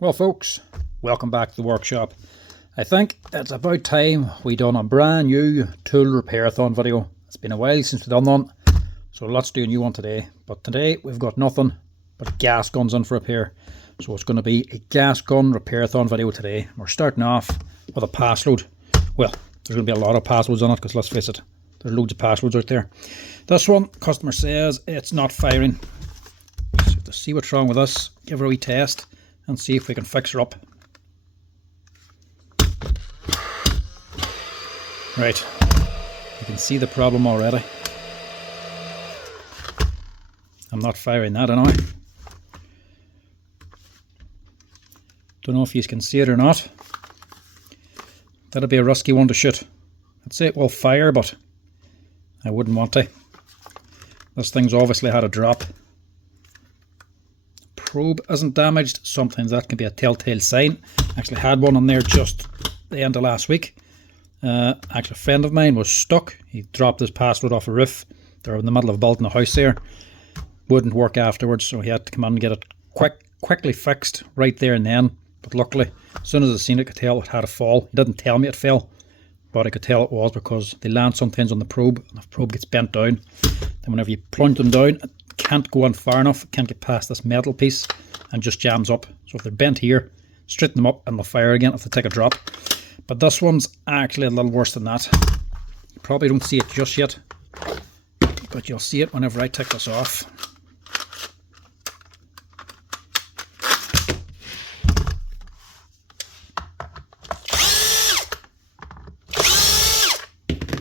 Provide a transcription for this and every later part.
Well folks, welcome back to the workshop. I think it's about time we done a brand new Tool Repairathon video. It's been a while since we've done one, so let's do a new one today. But today we've got nothing but gas guns in for repair. So it's going to be a gas gun repairathon video today. We're starting off with a Paslode. Well, there's going to be a lot of Paslodes on it because let's face it, there's loads of Paslodes out there. This one, customer says it's not firing. So to see what's wrong with this, give her a wee test and see if we can fix her up. Right, you can see the problem already. I'm not firing that, am I? Don't know if you can see it or not. That'll be a risky one to shoot. I'd say it will fire, but I wouldn't want to. This thing's obviously had a drop. Probe isn't damaged. Sometimes that can be a telltale sign. Actually had one on there just the end of last week. Actually a friend of mine was stuck. He dropped his Paslode off a roof. They're in the middle of building a house there. Wouldn't work afterwards, so he had to come in and get it quickly fixed right there and then. But luckily, as soon as I seen it, I could tell it had a fall. He didn't tell me it fell, but I could tell it was because they land sometimes on the probe, and the probe gets bent down. Then whenever you plunge them down, it can't go on far enough, it can't get past this metal piece and just jams up. So if they're bent here, straighten them up and they'll fire again if they take a drop. But this one's actually a little worse than that. You probably don't see it just yet, but you'll see it whenever I take this off.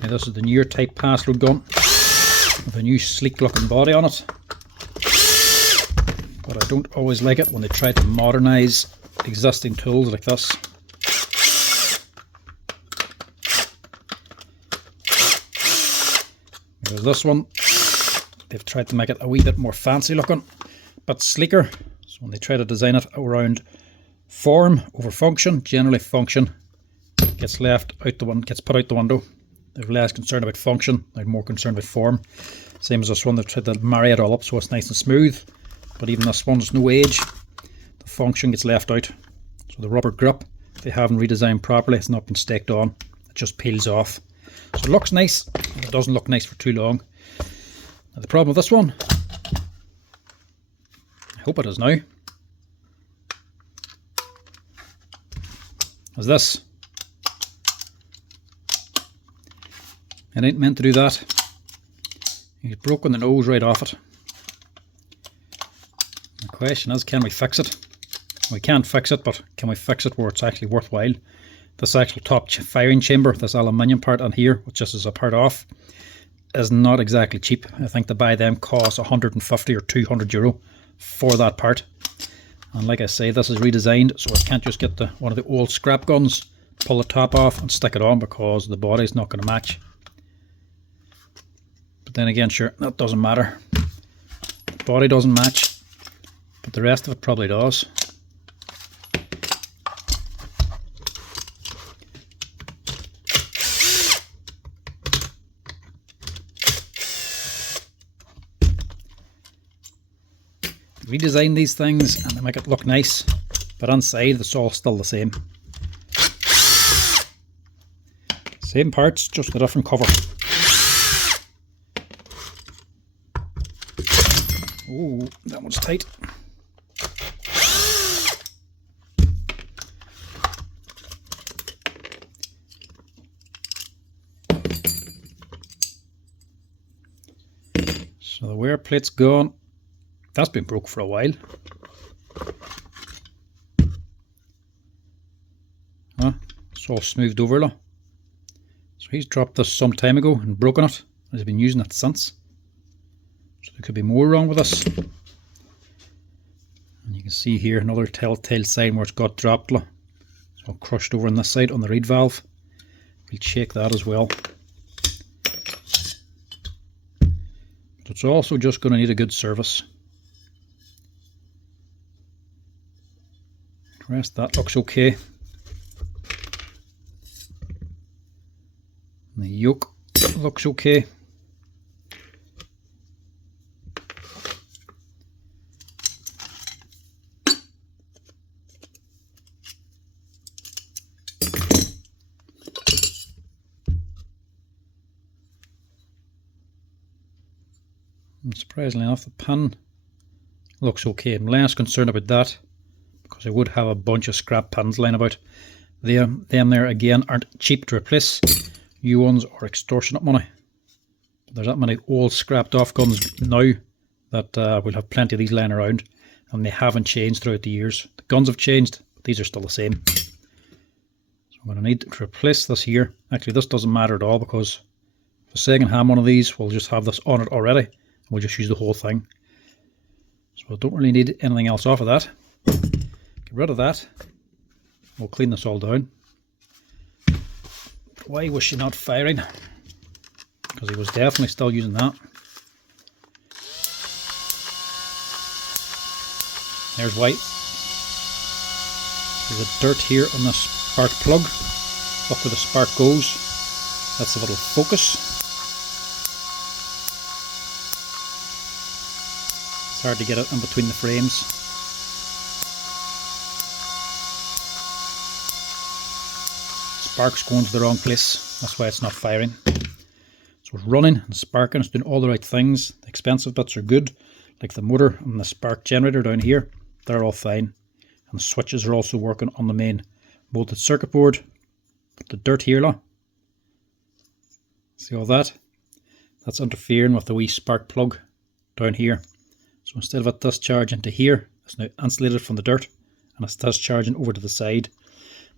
Now this is the newer type Paslode gun with a new sleek looking body on it. But I don't always like it when they try to modernise existing tools like this. Because this one, they've tried to make it a wee bit more fancy looking, but sleeker. So when they try to design it around form over function, generally function gets left out the one, gets put out the window. They're less concerned about function, they're more concerned with form. Same as this one, they've tried to marry it all up so it's nice and smooth. But even this one, there's no age. The function gets left out. So the rubber grip, they haven't redesigned properly, it's not been staked on. It just peels off. So it looks nice, but it doesn't look nice for too long. Now the problem with this one, I hope it is now, is this. It ain't meant to do that. You've broken the nose right off it. The question is, can we fix it? We can't fix it, but can we fix it where it's actually worthwhile? This actual top firing chamber, this aluminium part on here, which just is a part off, is not exactly cheap. I think to buy them costs 150 or 200 euro for that part. And like I say, this is redesigned, so I can't just get one of the old scrap guns, pull the top off and stick it on because the body's not going to match. But then again, sure, that doesn't matter. The body doesn't match, but the rest of it probably does. Redesign these things and they make it look nice, but inside it's all still the same. Same parts, just a different cover. Oh, that one's tight. So the wear plate's gone. That's been broke for a while. It's all smoothed over now. So he's dropped this some time ago and broken it. And he's been using it since. So there could be more wrong with this. And you can see here another telltale sign where it's got dropped. It's all crushed over on this side on the reed valve. We'll check that as well. But it's also just going to need a good service. The rest that looks okay. And the yoke looks okay. And surprisingly enough, the pin looks okay. I'm less concerned about that because I would have a bunch of scrap pins lying about. Them there again aren't cheap to replace. New ones are extortionate money. There's that many old scrapped off guns now that we'll have plenty of these lying around, and they haven't changed throughout the years. The guns have changed, but these are still the same. So I'm going to need to replace this here. Actually, this doesn't matter at all because the second hand one of these, we'll just have this on it already, and we'll just use the whole thing. So I don't really need anything else off of that. Get rid of that. We'll clean this all down. Why was she not firing? Because he was definitely still using that. There's white. There's a dirt here on the spark plug. Up where the spark goes. That's a little focus. It's hard to get it in between the frames. Spark's going to the wrong place. That's why it's not firing. So it's running and sparking. It's doing all the right things. The expensive bits are good, like the motor and the spark generator down here. They're all fine. And the switches are also working on the main bolted circuit board. But the dirt here, look. See all that? That's interfering with the wee spark plug down here. So instead of it discharging to here, it's now insulated from the dirt, and it's discharging over to the side.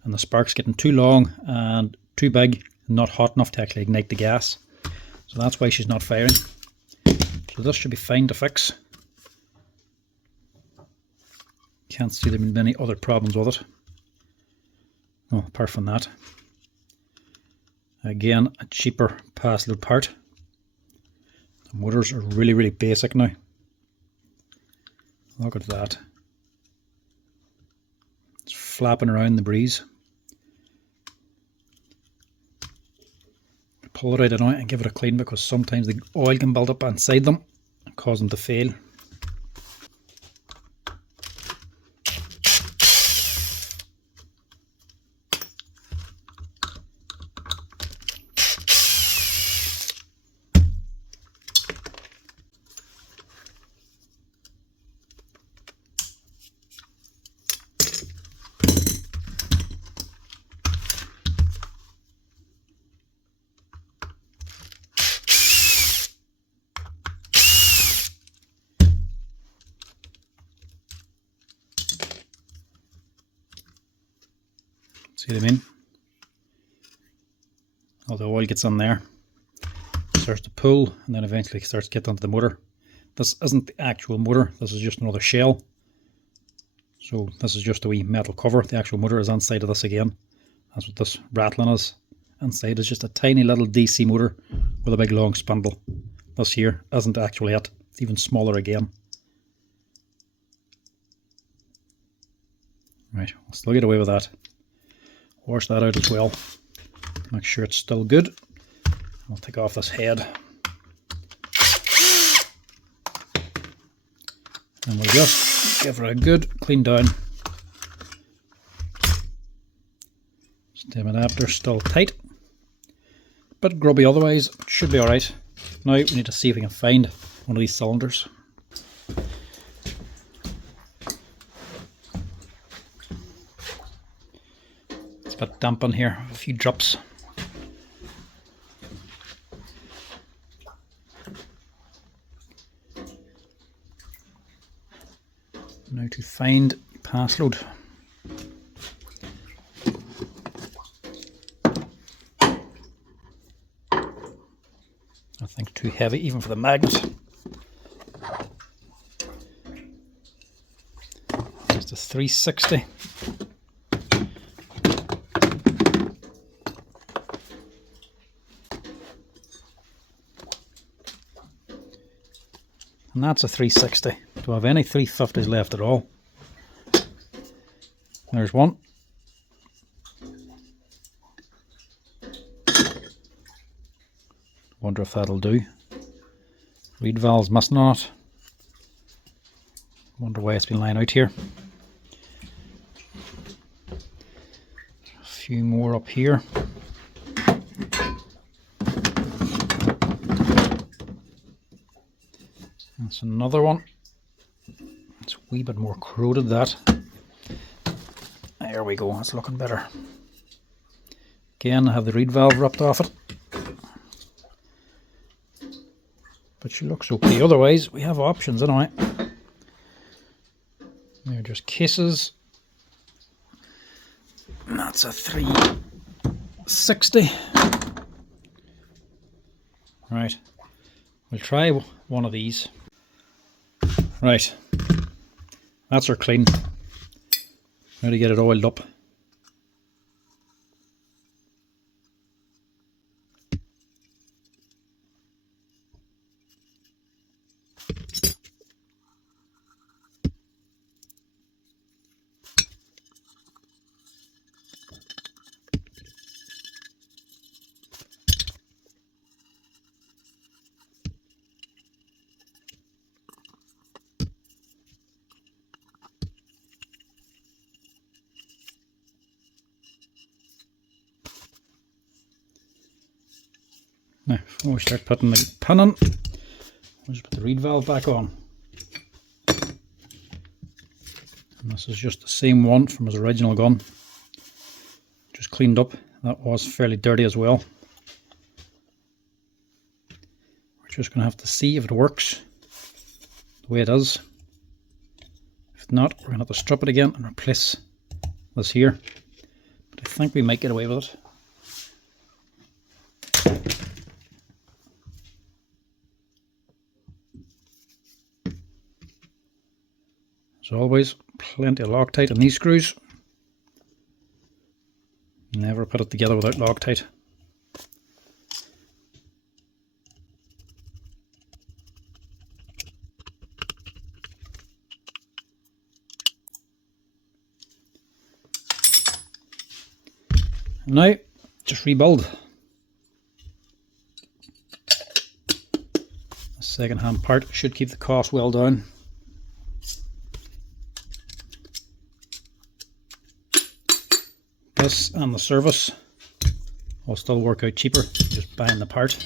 And the spark's getting too long and too big and not hot enough to actually ignite the gas. So that's why she's not firing. So this should be fine to fix. Can't see there being many other problems with it. Oh, apart from that. Again, a cheaper Paslode part. The motors are really basic now. Look at that. It's flapping around in the breeze. Pull it out now and give it a clean because sometimes the oil can build up inside them and cause them to fail. See what I mean? All the oil gets in there, starts to pull, and then eventually starts to get onto the motor. This isn't the actual motor, this is just another shell. So this is just a wee metal cover. The actual motor is inside of this again. That's what this rattling is. Inside is just a tiny little DC motor with a big long spindle. This here isn't actually it. It's even smaller again. Right, we'll still get away with that. Wash that out as well. Make sure it's still good. I'll take off this head. And we'll just give her a good clean down. Stem adapter still tight. Bit grubby otherwise, should be alright. Now we need to see if we can find one of these cylinders. It's got damp on here, a few drops. Now to find Paslode. I think too heavy even for the magnet. Just a 360. And that's a 360. Do I have any 350s left at all? There's one. Wonder if that'll do. Reed valve's missing on it. Wonder why it's been lying out here. A few more up here. That's another one. It's a wee bit more corroded, that. There we go, that's looking better. Again, I have the reed valve ripped off it. But she looks okay. Otherwise, we have options anyway. They're just cases. And that's a 360. Right, we'll try one of these. Right, that's her clean. Now to get it oiled up. Now, before we start putting the pin in, we'll just put the reed valve back on. And this is just the same one from his original gun. Just cleaned up. That was fairly dirty as well. We're just going to have to see if it works the way it is. If not, we're going to have to strip it again and replace this here. But I think we might get away with it. As always, plenty of Loctite in these screws. Never put it together without Loctite. Now, just rebuild. The second hand part should keep the cost well down. This and the service will still work out cheaper, just buying the part.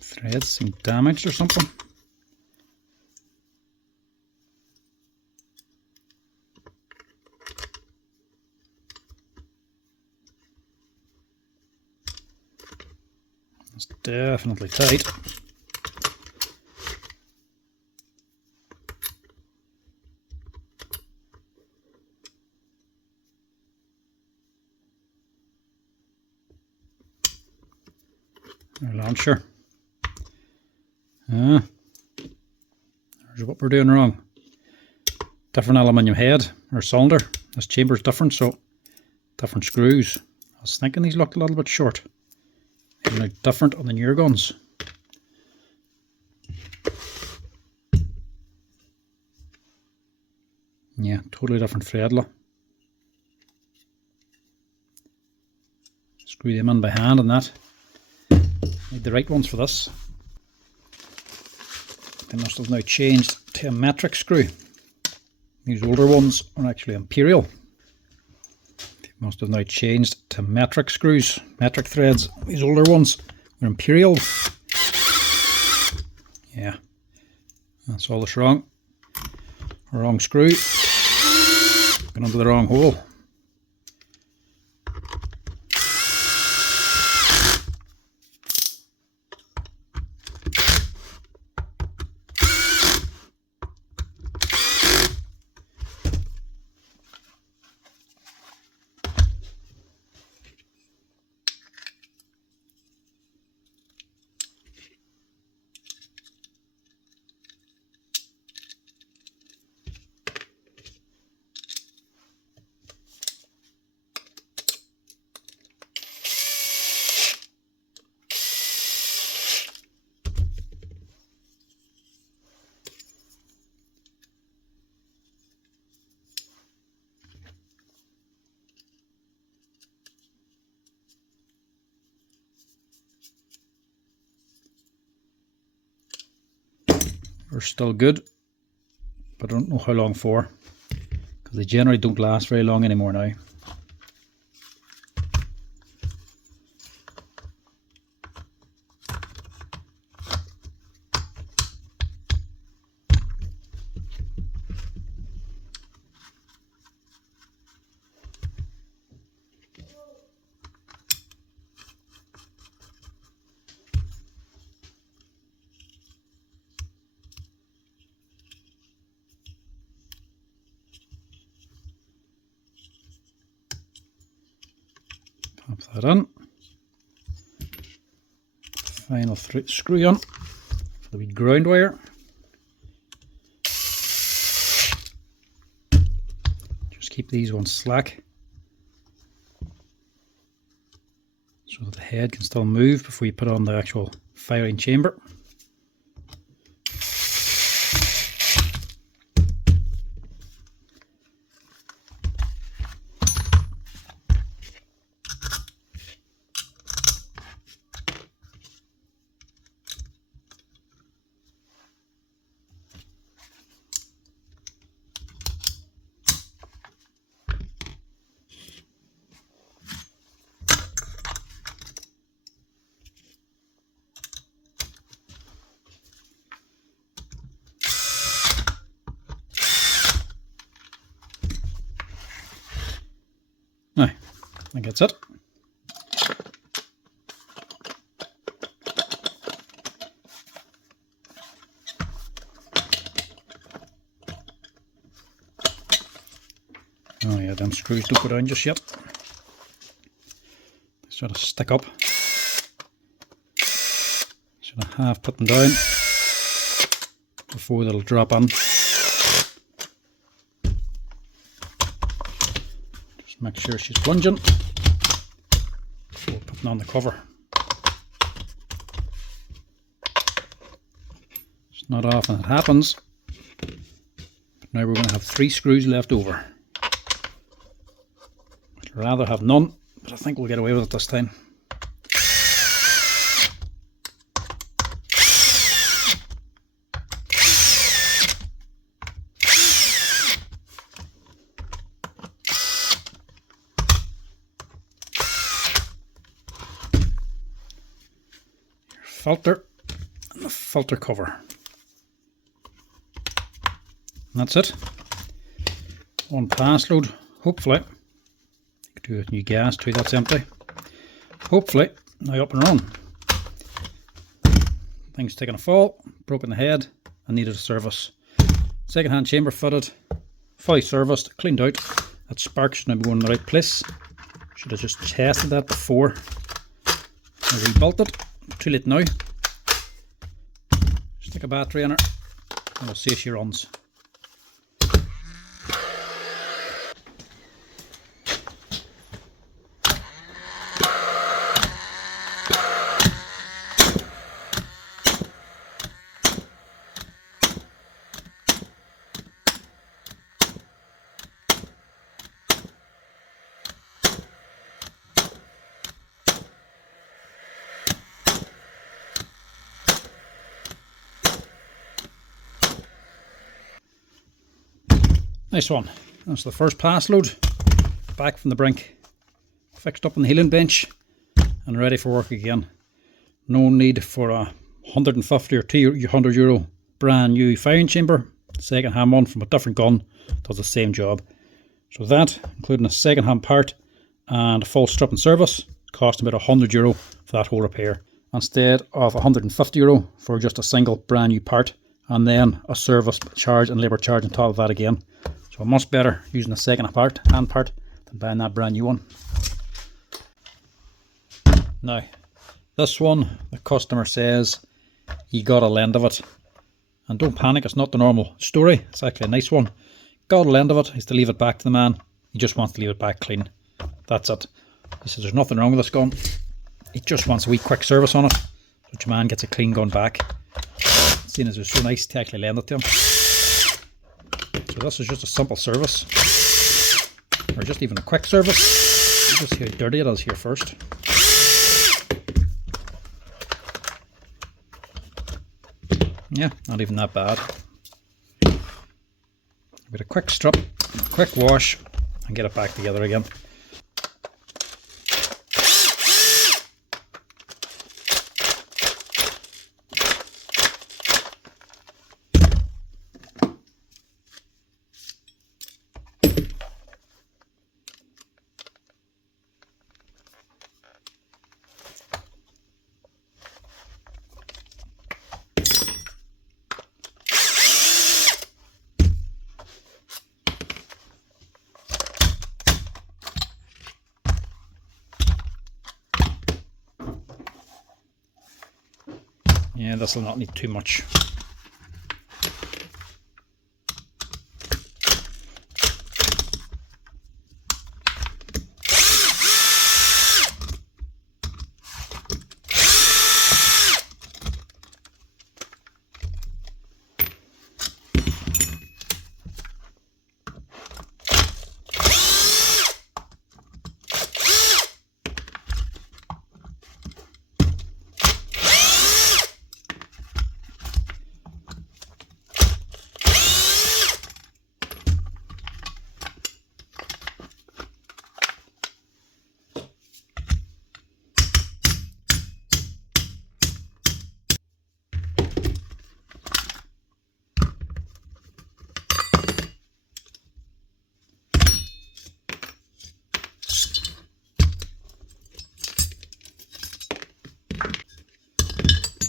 Threads seem damaged or something. It's definitely tight. our launcher. There's what we're doing wrong. Different aluminium head or cylinder. This chamber's different, so different screws. I was thinking these looked a little bit short. They're now different on the newer guns. Yeah, totally different thread look. Screw them in by hand and that. Need the right ones for this. They must have now changed to a metric screw. These older ones are actually imperial. They must have now changed to metric screws, metric threads. These older ones are imperial. Yeah, that's all that's wrong. Wrong screw. Going into the wrong hole. They're still good, but I don't know how long for, because they generally don't last very long anymore now. Pop that on. Final screw on for the wee ground wire. Just keep these ones slack so that the head can still move before you put on the actual firing chamber. Now, I think that's it. Oh yeah, them screws don't go down just yet. They sort of stick up. Should I half put them down before they'll drop in. Make sure she's plunging before putting on the cover. It's not often it happens, but now we're going to have 3 screws left over. I'd rather have none, but I think we'll get away with it this time. Filter and the filter cover. And that's it. One Paslode, hopefully. You could do a new gas too, that's empty. Hopefully, now up and running. Thing's taken a fall, broken the head, and needed a service. Second hand chamber fitted, fully serviced, cleaned out. That spark should now be going in the right place. Should have just tested that before I rebuilt it. too late now. Stick a battery in her and we'll see if she runs. Nice one. That's the first Paslode, back from the brink, fixed up on the healing bench and ready for work again. No need for a 150 or 200 euro brand new firing chamber. Second hand one from a different gun does the same job. So that, including a second hand part and a full strip and service, cost about 100 euro for that whole repair, instead of 150 euro for just a single brand new part, and then a service charge and labour charge on top of that again. So much better using a second hand part than buying that brand new one. Now, this one, the customer says he got a lend of it. And don't panic, it's not the normal story. It's actually a nice one. Got a lend of it, he's to leave it back to the man. He just wants to leave it back clean. That's it. He says there's nothing wrong with this gun. He just wants a wee quick service on it, so your man gets a clean gun back. Seeing as it's so nice to actually lend it to him. So this is just a simple service, or just even a quick service. Just see how dirty it is here first. Yeah, not even that bad. With a quick strip, a quick wash, and get it back together again. Yeah, this will not need too much.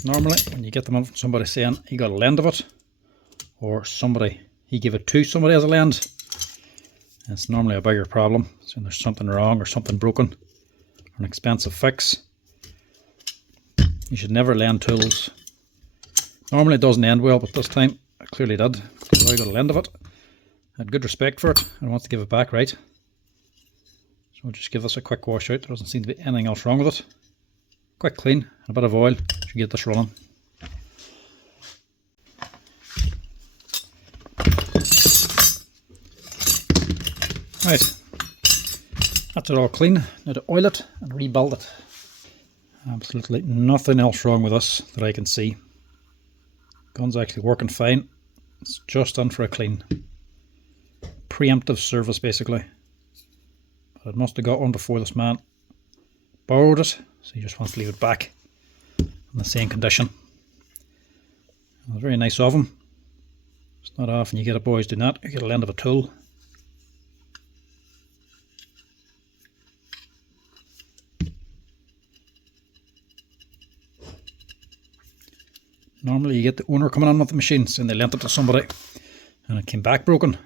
Normally, when you get them on from somebody saying he got a lend of it, or he gave it to somebody as a lend, it's normally a bigger problem. So there's something wrong or something broken, or an expensive fix. You should never lend tools. Normally it doesn't end well, but this time it clearly did, because I got a lend of it. I had good respect for it and wants to give it back right. So we'll just give this a quick wash out. There doesn't seem to be anything else wrong with it. Quick clean and a bit of oil should get this running. Right, that's it all clean. Now to oil it and rebuild it. Absolutely nothing else wrong with this that I can see. Gun's actually working fine. It's just in for a clean. Preemptive service basically. But I must have got one before this man borrowed it, so he just wants to leave it back in the same condition. It was very nice of him. It's not often you get a boys doing that. You get a lend of a tool. Normally you get the owner coming on with the machine saying they lent it to somebody and it came back broken,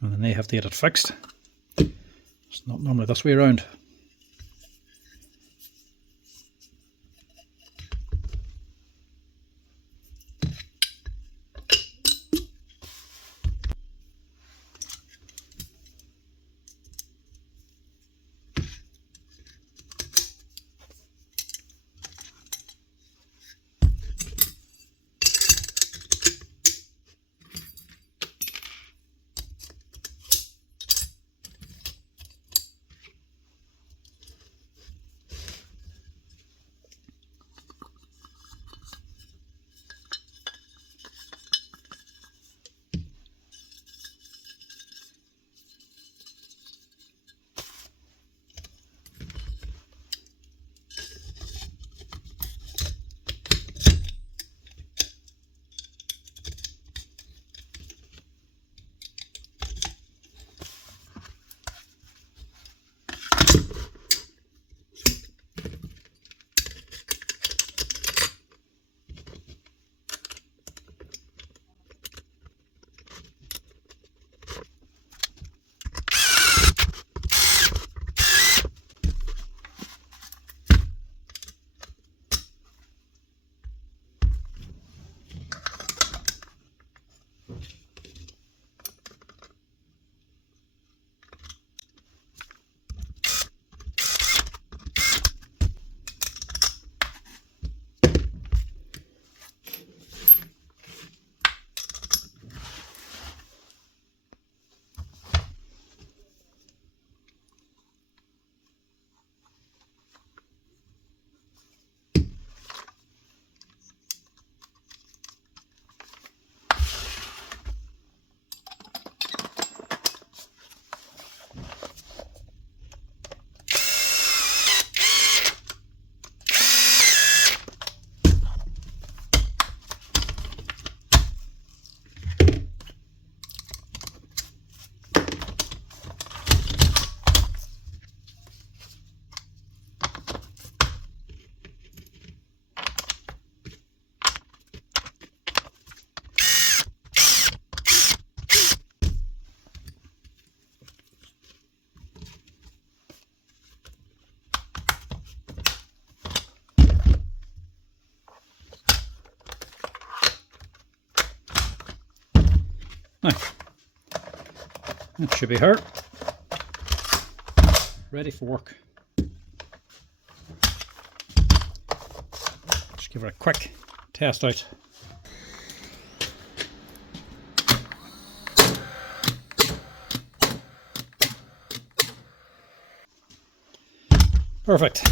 and then they have to get it fixed. It's not normally this way around. Now, that should be her. Ready for work. Just give her a quick test out. Perfect.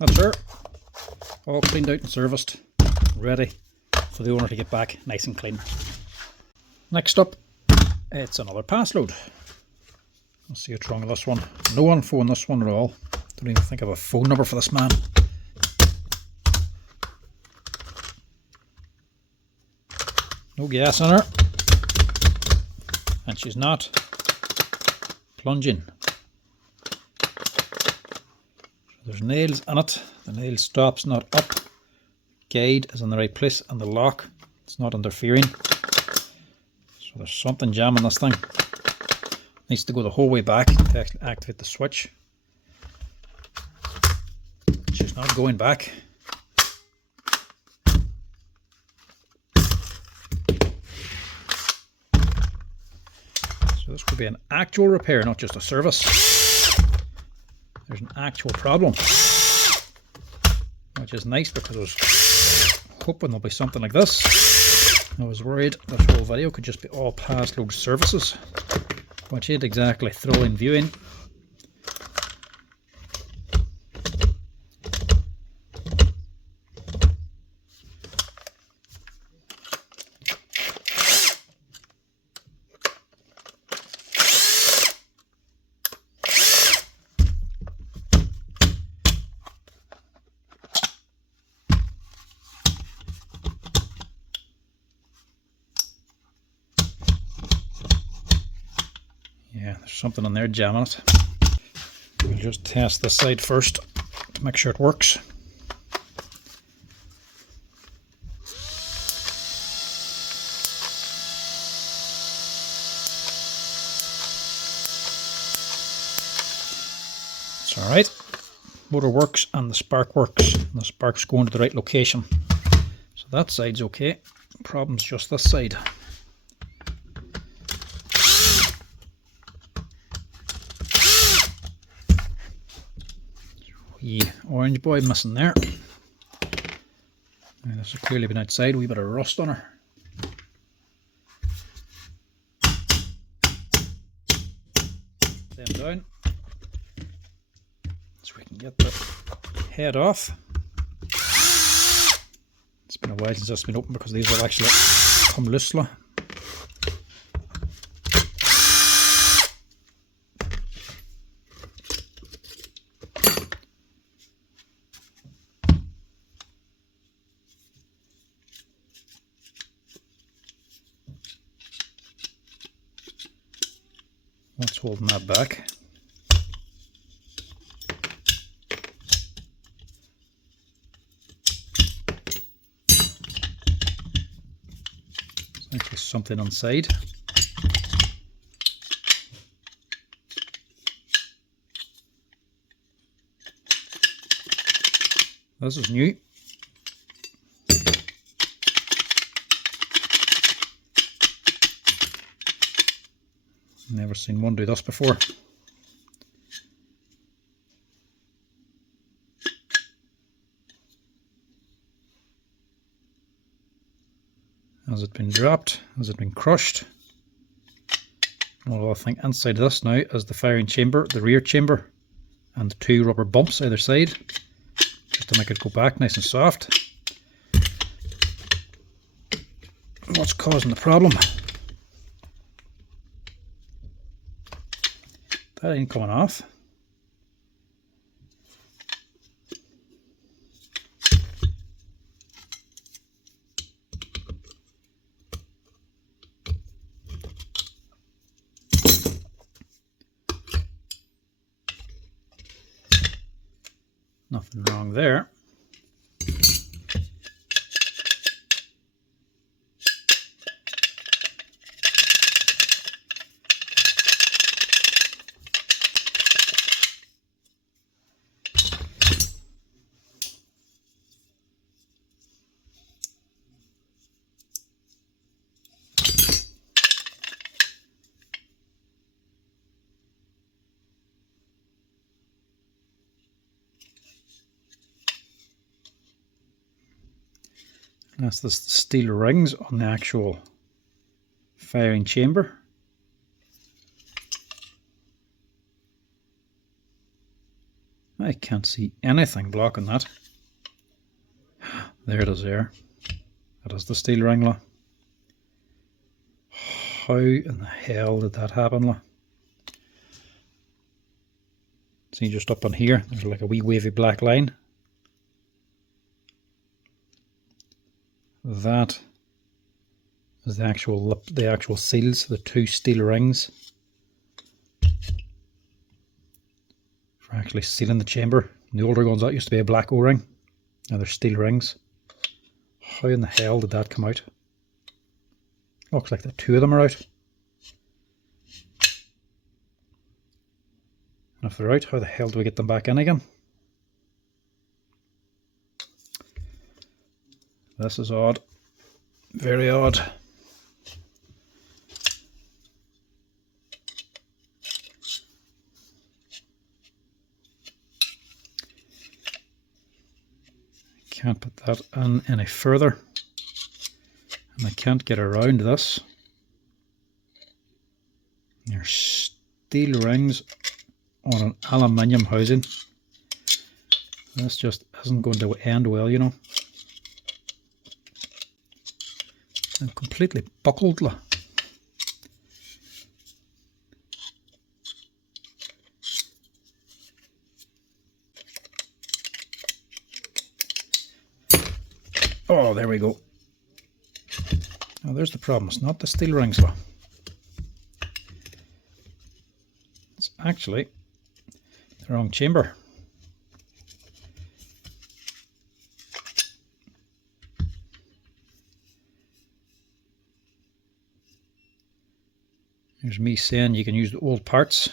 That's her. All cleaned out and serviced. Ready for the owner to get back nice and clean. Next up, it's another Paslode. Let's see what's wrong with this one. No info on this one at all. Don't even think I have a phone number for this man. No gas in her. And she's not plunging. There's nails in it. The nail stop's not up. Guide is in the right place and the lock, it's not interfering. So there's something jamming this thing. Needs to go the whole way back to activate the switch. She's not going back. So this could be an actual repair, not just a service. There's an actual problem, which is nice because I was hoping there'll be something like this. I was worried this whole video could just be all Paslode services, which ain't exactly thrilling viewing. Yeah, there's something on there jamming it. We'll just test this side first to make sure it works. It's alright. Motor works and the spark works. And the spark's going to the right location. So that side's okay. Problem's just this side. Orange boy missing there. Now this has clearly been outside, a wee bit of rust on her. Them down so we can get the head off. It's been a while since it's been open because these have actually come loosely. What's holding that back? Actually something inside. This is new. Never seen one do this before. Has it been dropped? Has it been crushed? Well, I think inside this now is the firing chamber, the rear chamber, and the 2 rubber bumps either side, just to make it go back nice and soft. What's causing the problem? That ain't coming off. Nothing wrong there. That's the steel rings on the actual firing chamber. I can't see anything blocking that. There it is there. That is the steel ring, la. How in the hell did that happen, la? See, just up on here, there's like a wee wavy black line. That is the actual seals, the 2 steel rings for actually sealing the chamber. In the older guns that used to be a black O-ring, now they're steel rings. How in the hell did that come out? Looks like the 2 of them are out. And if they're out, how the hell do we get them back in again? This is odd. Very odd. Can't put that in any further. And I can't get around this. There's steel rings on an aluminium housing. This just isn't going to end well, you know. And completely buckled. Oh, there we go. Now there's the problem. It's not the steel rings. It's actually the wrong chamber. There's me saying you can use the old parts,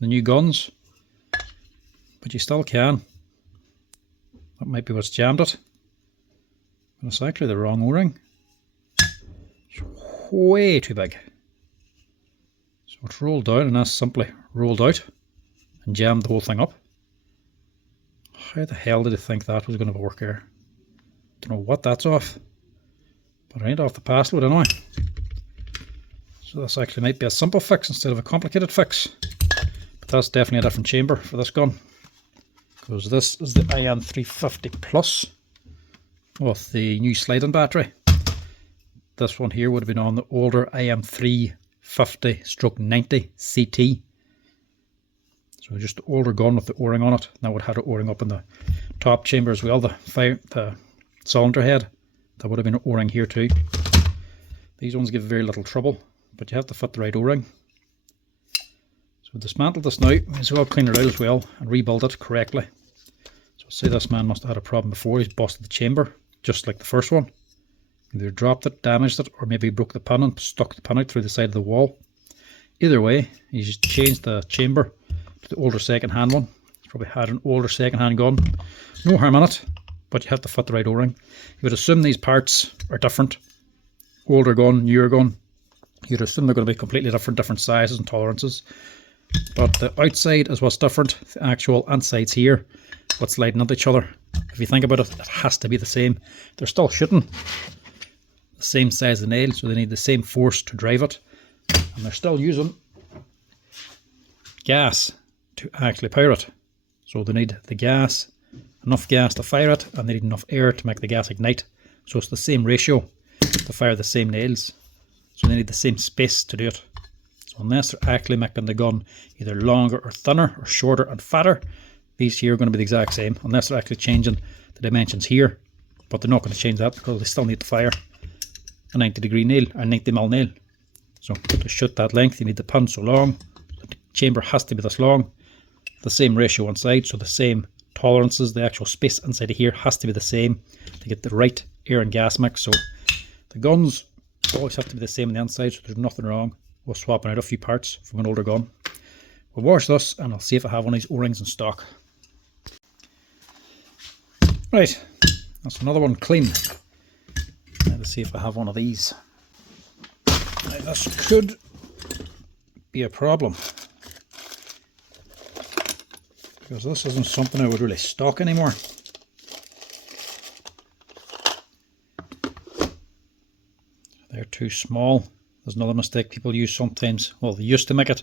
the new guns, but you still can. That might be what's jammed it. But it's actually the wrong O-ring. It's way too big. So it's rolled down, and that's simply rolled out and jammed the whole thing up. How the hell did I think that was going to work here? Don't know what that's off, but it ain't off the Paslode anyway. So this actually might be a simple fix instead of a complicated fix. But that's definitely a different chamber for this gun, because this is the Im350 Plus with the new sliding battery. This one here would have been on the older Im350/90 CT. So just the older gun with the O-ring on it. That would have had an O-ring up in the top chamber as well, the cylinder head. That would have been an O-ring here too. These ones give very little trouble, but you have to fit the right O-ring. So dismantle this now, may as well clean it out as well and rebuild it correctly. So see, this man must have had a problem before. He's busted the chamber, just like the first one. Either dropped it, damaged it, or maybe broke the pin and stuck the pin out through the side of the wall. Either way, you just change the chamber to the older second-hand one. You probably had an older second-hand gun. No harm in it, but you have to fit the right O-ring. You would assume these parts are different. Older gun, newer gun. You'd assume they're going to be completely different sizes and tolerances. But the outside is what's different. The actual insides here, what's sliding into each other. If you think about it, it has to be the same. They're still shooting the same size of nail, so they need the same force to drive it. And they're still using gas to actually power it. So they need the gas, enough gas to fire it, and they need enough air to make the gas ignite. So it's the same ratio to fire the same nails. So they need the same space to do it. So unless they're actually making the gun either longer or thinner or shorter and fatter, these here are going to be the exact same, unless they're actually changing the dimensions here. But they're not going to change that because they still need to fire a 90-degree nail, or 90mm nail. So to shoot that length, you need the pin so long. The chamber has to be this long. The same ratio inside, so the same tolerances. The actual space inside of here has to be the same to get the right air and gas mix. So the guns always have to be the same on the inside, so there's nothing wrong with swapping out a few parts from an older gun. We'll wash this and I'll see if I have one of these O-rings in stock. Right, that's another one clean. Let's see if I have one of these. Now, this could be a problem, because this isn't something I would really stock anymore. They're too small. There's another mistake people use sometimes. Well, they used to make it.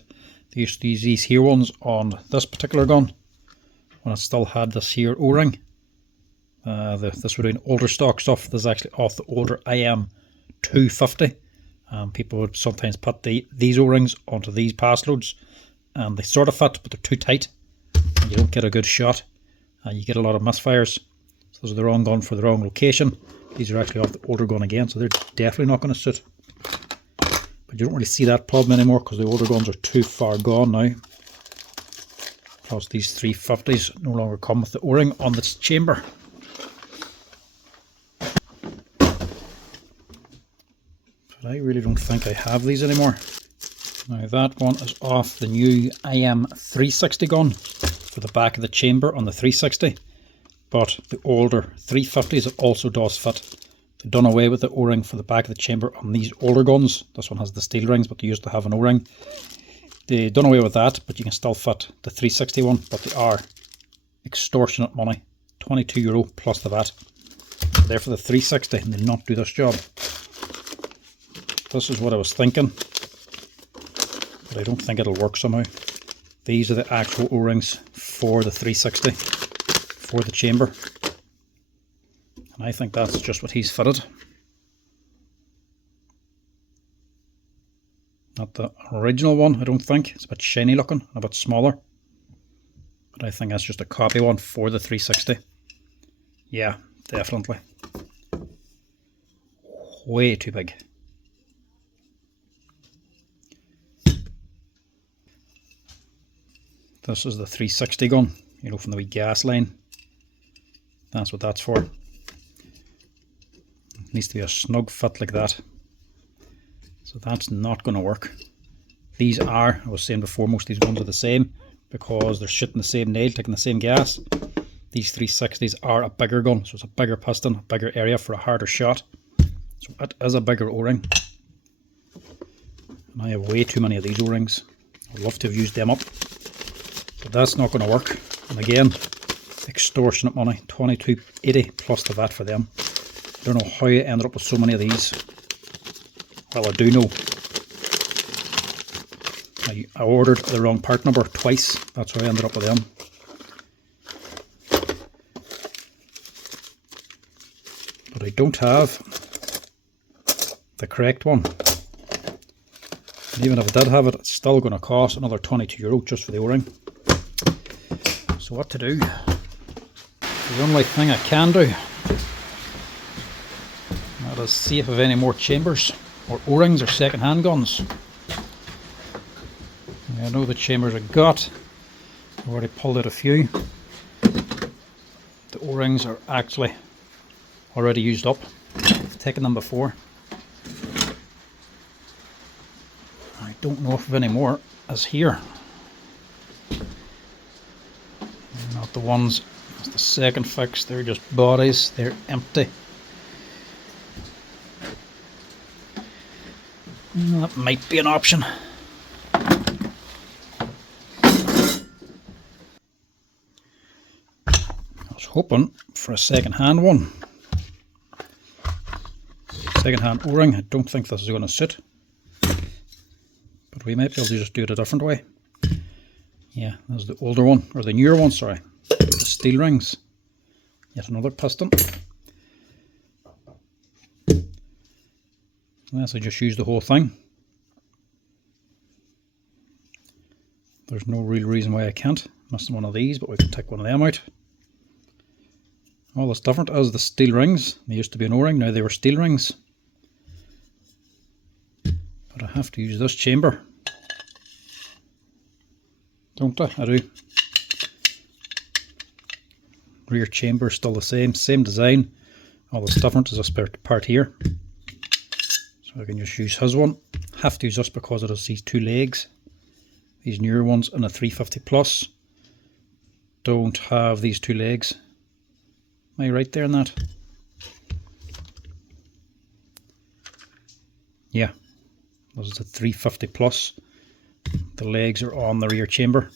They used to use these here ones on this particular gun when it still had this here O-ring. This would be older stock stuff. This is actually off the older Im350. People would sometimes put these O-rings onto these Paslodes, and they sort of fit, but they're too tight. And you don't get a good shot. You get a lot of misfires. So those are the wrong gun for the wrong location. These are actually off the older gun again, so they're definitely not going to suit. But you don't really see that problem anymore because the older guns are too far gone now. Plus these 350s no longer come with the O-ring on this chamber. But I really don't think I have these anymore. Now that one is off the new Im350 gun for the back of the chamber on the 360. But the older 350s, it also does fit. They've done away with the O-ring for the back of the chamber on these older guns. This one has the steel rings, but they used to have an O-ring. They've done away with that, but you can still fit the 360 one, but they are extortionate money. €22 plus the VAT. They're for the 360 and they'll not do this job. This is what I was thinking, but I don't think it'll work somehow. These are the actual O-rings for the 360, for the chamber. And I think that's just what he's fitted. Not the original one, I don't think. It's a bit shiny looking, a bit smaller. But I think that's just a copy one for the 360. Yeah, definitely. Way too big. This is the 360 gun, you know, from the wee gas line. That's what that's for. It needs to be a snug fit like that. So that's not going to work. These are, I was saying before, most of these guns are the same because they're shooting the same nail, taking the same gas. These 360s are a bigger gun, so it's a bigger piston, a bigger area for a harder shot. So it is a bigger O-ring. And I have way too many of these O-rings. I'd love to have used them up. But that's not going to work. And again, extortionate money, $22.80 plus the VAT for them. I don't know how I ended up with so many of these. Well, I do know. I ordered the wrong part number twice. That's how I ended up with them. But I don't have the correct one. And even if I did have it, it's still going to cost another €22 just for the O-ring. So what to do? The only thing I can do, that is see if I have any more chambers or O-rings or second-hand guns. I know the chambers I got. I've already pulled out a few. The O-rings are actually already used up. I've taken them before. I don't know if any more is here. They're not the ones, that's the second fix, they're just bodies, they're empty. That might be an option. I was hoping for a second-hand one. Second-hand O-ring. I don't think this is going to sit, but we might be able to just do it a different way. Yeah, this is the older one, or the newer one, sorry. The steel rings. Yet another piston. Unless I just use the whole thing. There's no real reason why I can't. Missing one of these, but we can take one of them out. All that's different is the steel rings. They used to be an O-ring, now they were steel rings. But I have to use this chamber. Don't I? I do. Rear chamber is still the same design. All that's different is this part here. So I can just use his one. Have to use this because it has these two legs. These newer ones in a 350 Plus don't have these two legs. Am I right there in that? Yeah, this is a 350 Plus. The legs are on the rear chamber.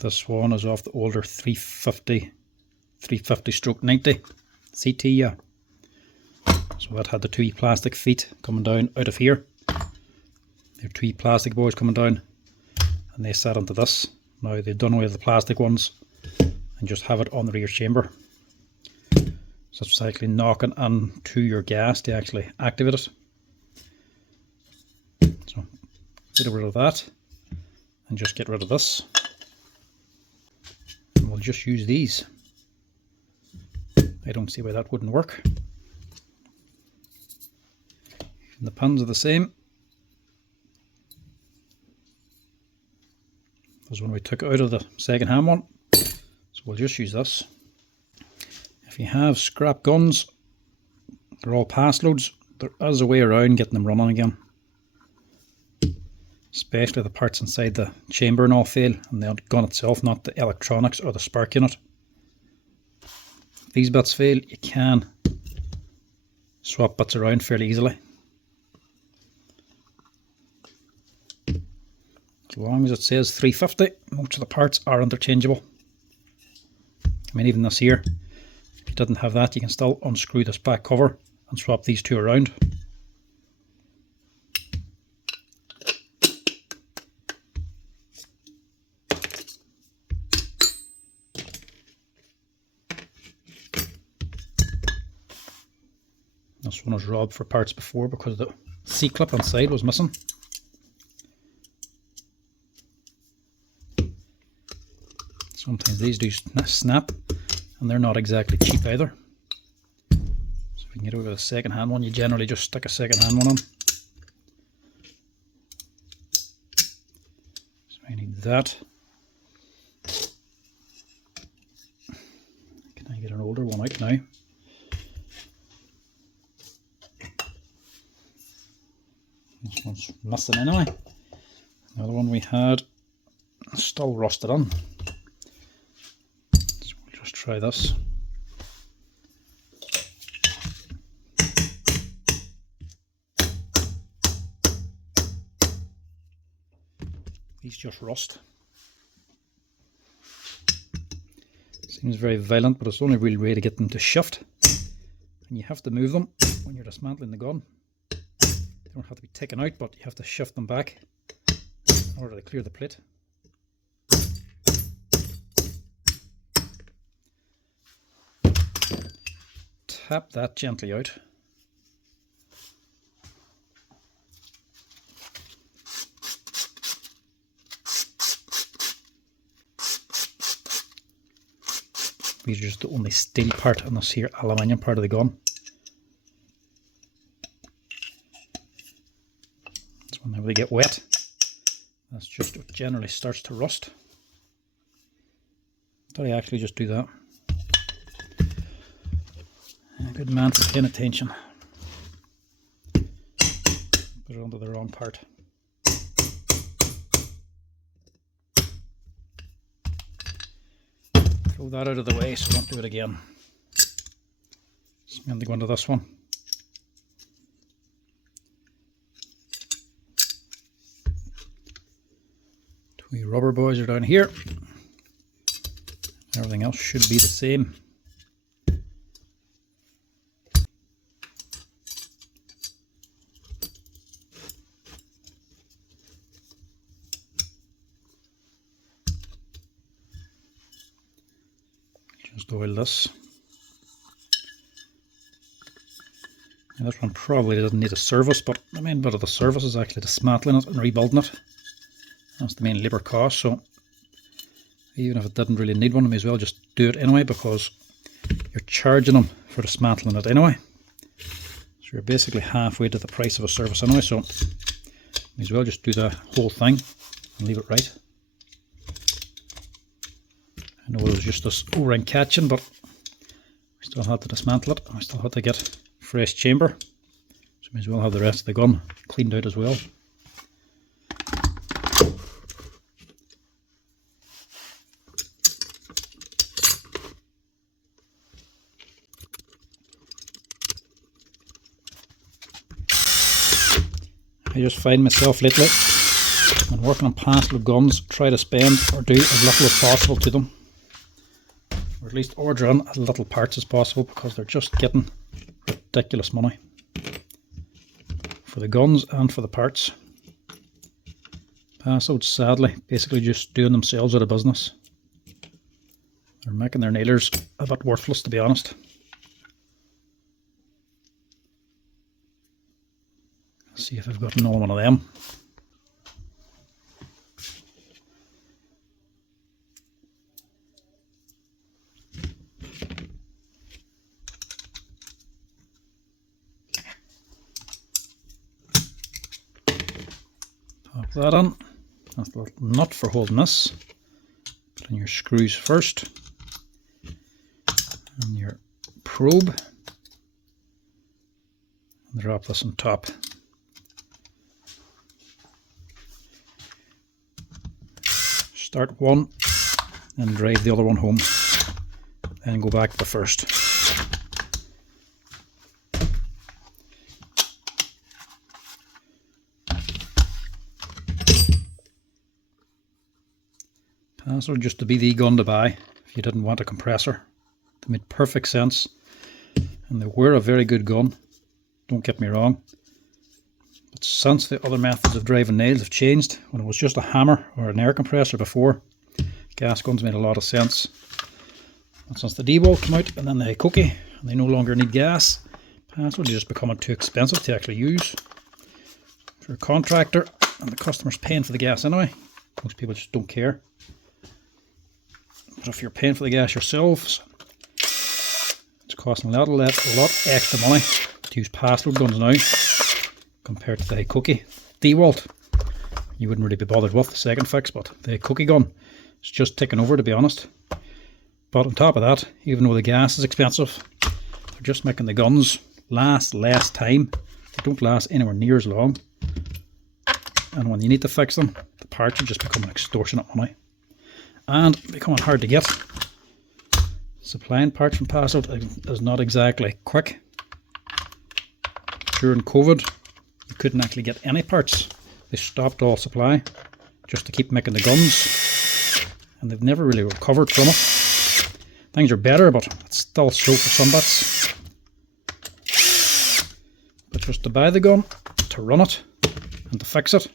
This one is off the older 350/90 CT, yeah. So that had the two plastic feet coming down out of here. They're two plastic boys coming down, and they sat onto this. Now they've done away with the plastic ones and just have it on the rear chamber. So it's actually knocking into your gas to actually activate it. So get rid of that and just get rid of this. And we'll just use these. I don't see why that wouldn't work. And the pins are the same as when we took it out of the second hand one. So we'll just use this. If you have scrap guns, they're all Paslodes, there is a way around getting them running again. Especially the parts inside the chamber and all fail, and the gun itself, not the electronics or the spark unit. If these bits fail, you can swap bits around fairly easily. As long as it says 350, most of the parts are interchangeable. I mean, even this here, if you didn't have that, you can still unscrew this back cover and swap these two around. This one was robbed for parts before because the C-clip inside was missing. Sometimes these do snap, and they're not exactly cheap either. So if you can get over a second hand one, you generally just stick a second hand one on. So I need that. Can I get an older one out now? This one's missing anyway. The other one we had still rusted on. So we'll just try this. These just rust. Seems very violent, but it's the only real way to get them to shift. And you have to move them when you're dismantling the gun. They don't have to be taken out, but you have to shift them back in order to clear the plate. Tap that gently out. These are just the only steel part on this here aluminium part of the gun. So whenever they get wet, that's just what generally starts to rust. Did I actually just do that? Good man for paying attention. Put it onto the wrong part. Throw that out of the way so don't do it again. So I'm going to go into this one. Two rubber boys are down here. Everything else should be the same. Just oil this. And this one probably doesn't need a service, but the main bit of the service is actually dismantling it and rebuilding it. That's the main labour cost, so even if it didn't really need one, I may as well just do it anyway, because you're charging them for dismantling it anyway. So you're basically halfway to the price of a service anyway, so may as well just do the whole thing and leave it right. I know it was just this O-ring catching, but we still had to dismantle it. I still had to get a fresh chamber, so may as well have the rest of the gun cleaned out as well. I just find myself lately, when working on Paslode guns, try to spend or do as little as possible to them. Or at least order in as little parts as possible, because they're just getting ridiculous money. For the guns and for the parts. Paslode, sadly, basically just doing themselves out of business. They're making their nailers a bit worthless, to be honest. See if I've got another one of them. Pop that on. That's the little nut for holding this. Put in your screws first. And your probe. And drop this on top. Start one and drive the other one home, then go back to the first. Paslode used to be the gun to buy if you didn't want a compressor. They made perfect sense, and they were a very good gun, don't get me wrong. But since the other methods of driving nails have changed, when it was just a hammer or an air compressor before, gas guns made a lot of sense. And since the D-bolt came out and then the Hikoki, and they no longer need gas, Paslode is just becoming too expensive to actually use. If you're a contractor and the customer's paying for the gas anyway, most people just don't care. But if you're paying for the gas yourselves, it's costing a lot extra money to use Paslode guns now compared to the Hikoki D-bolt. You wouldn't really be bothered with the second fix, but the Hikoki gun is just taking over, to be honest. But on top of that, even though the gas is expensive, they're just making the guns last less time. They don't last anywhere near as long. And when you need to fix them, the parts are just becoming extortionate money. And becoming hard to get. Supplying parts from Paslode is not exactly quick. During COVID, you couldn't actually get any parts. They stopped all supply just to keep making the guns, and they've never really recovered from it. Things are better, but it's still slow for some bits. But just to buy the gun, to run it, and to fix it,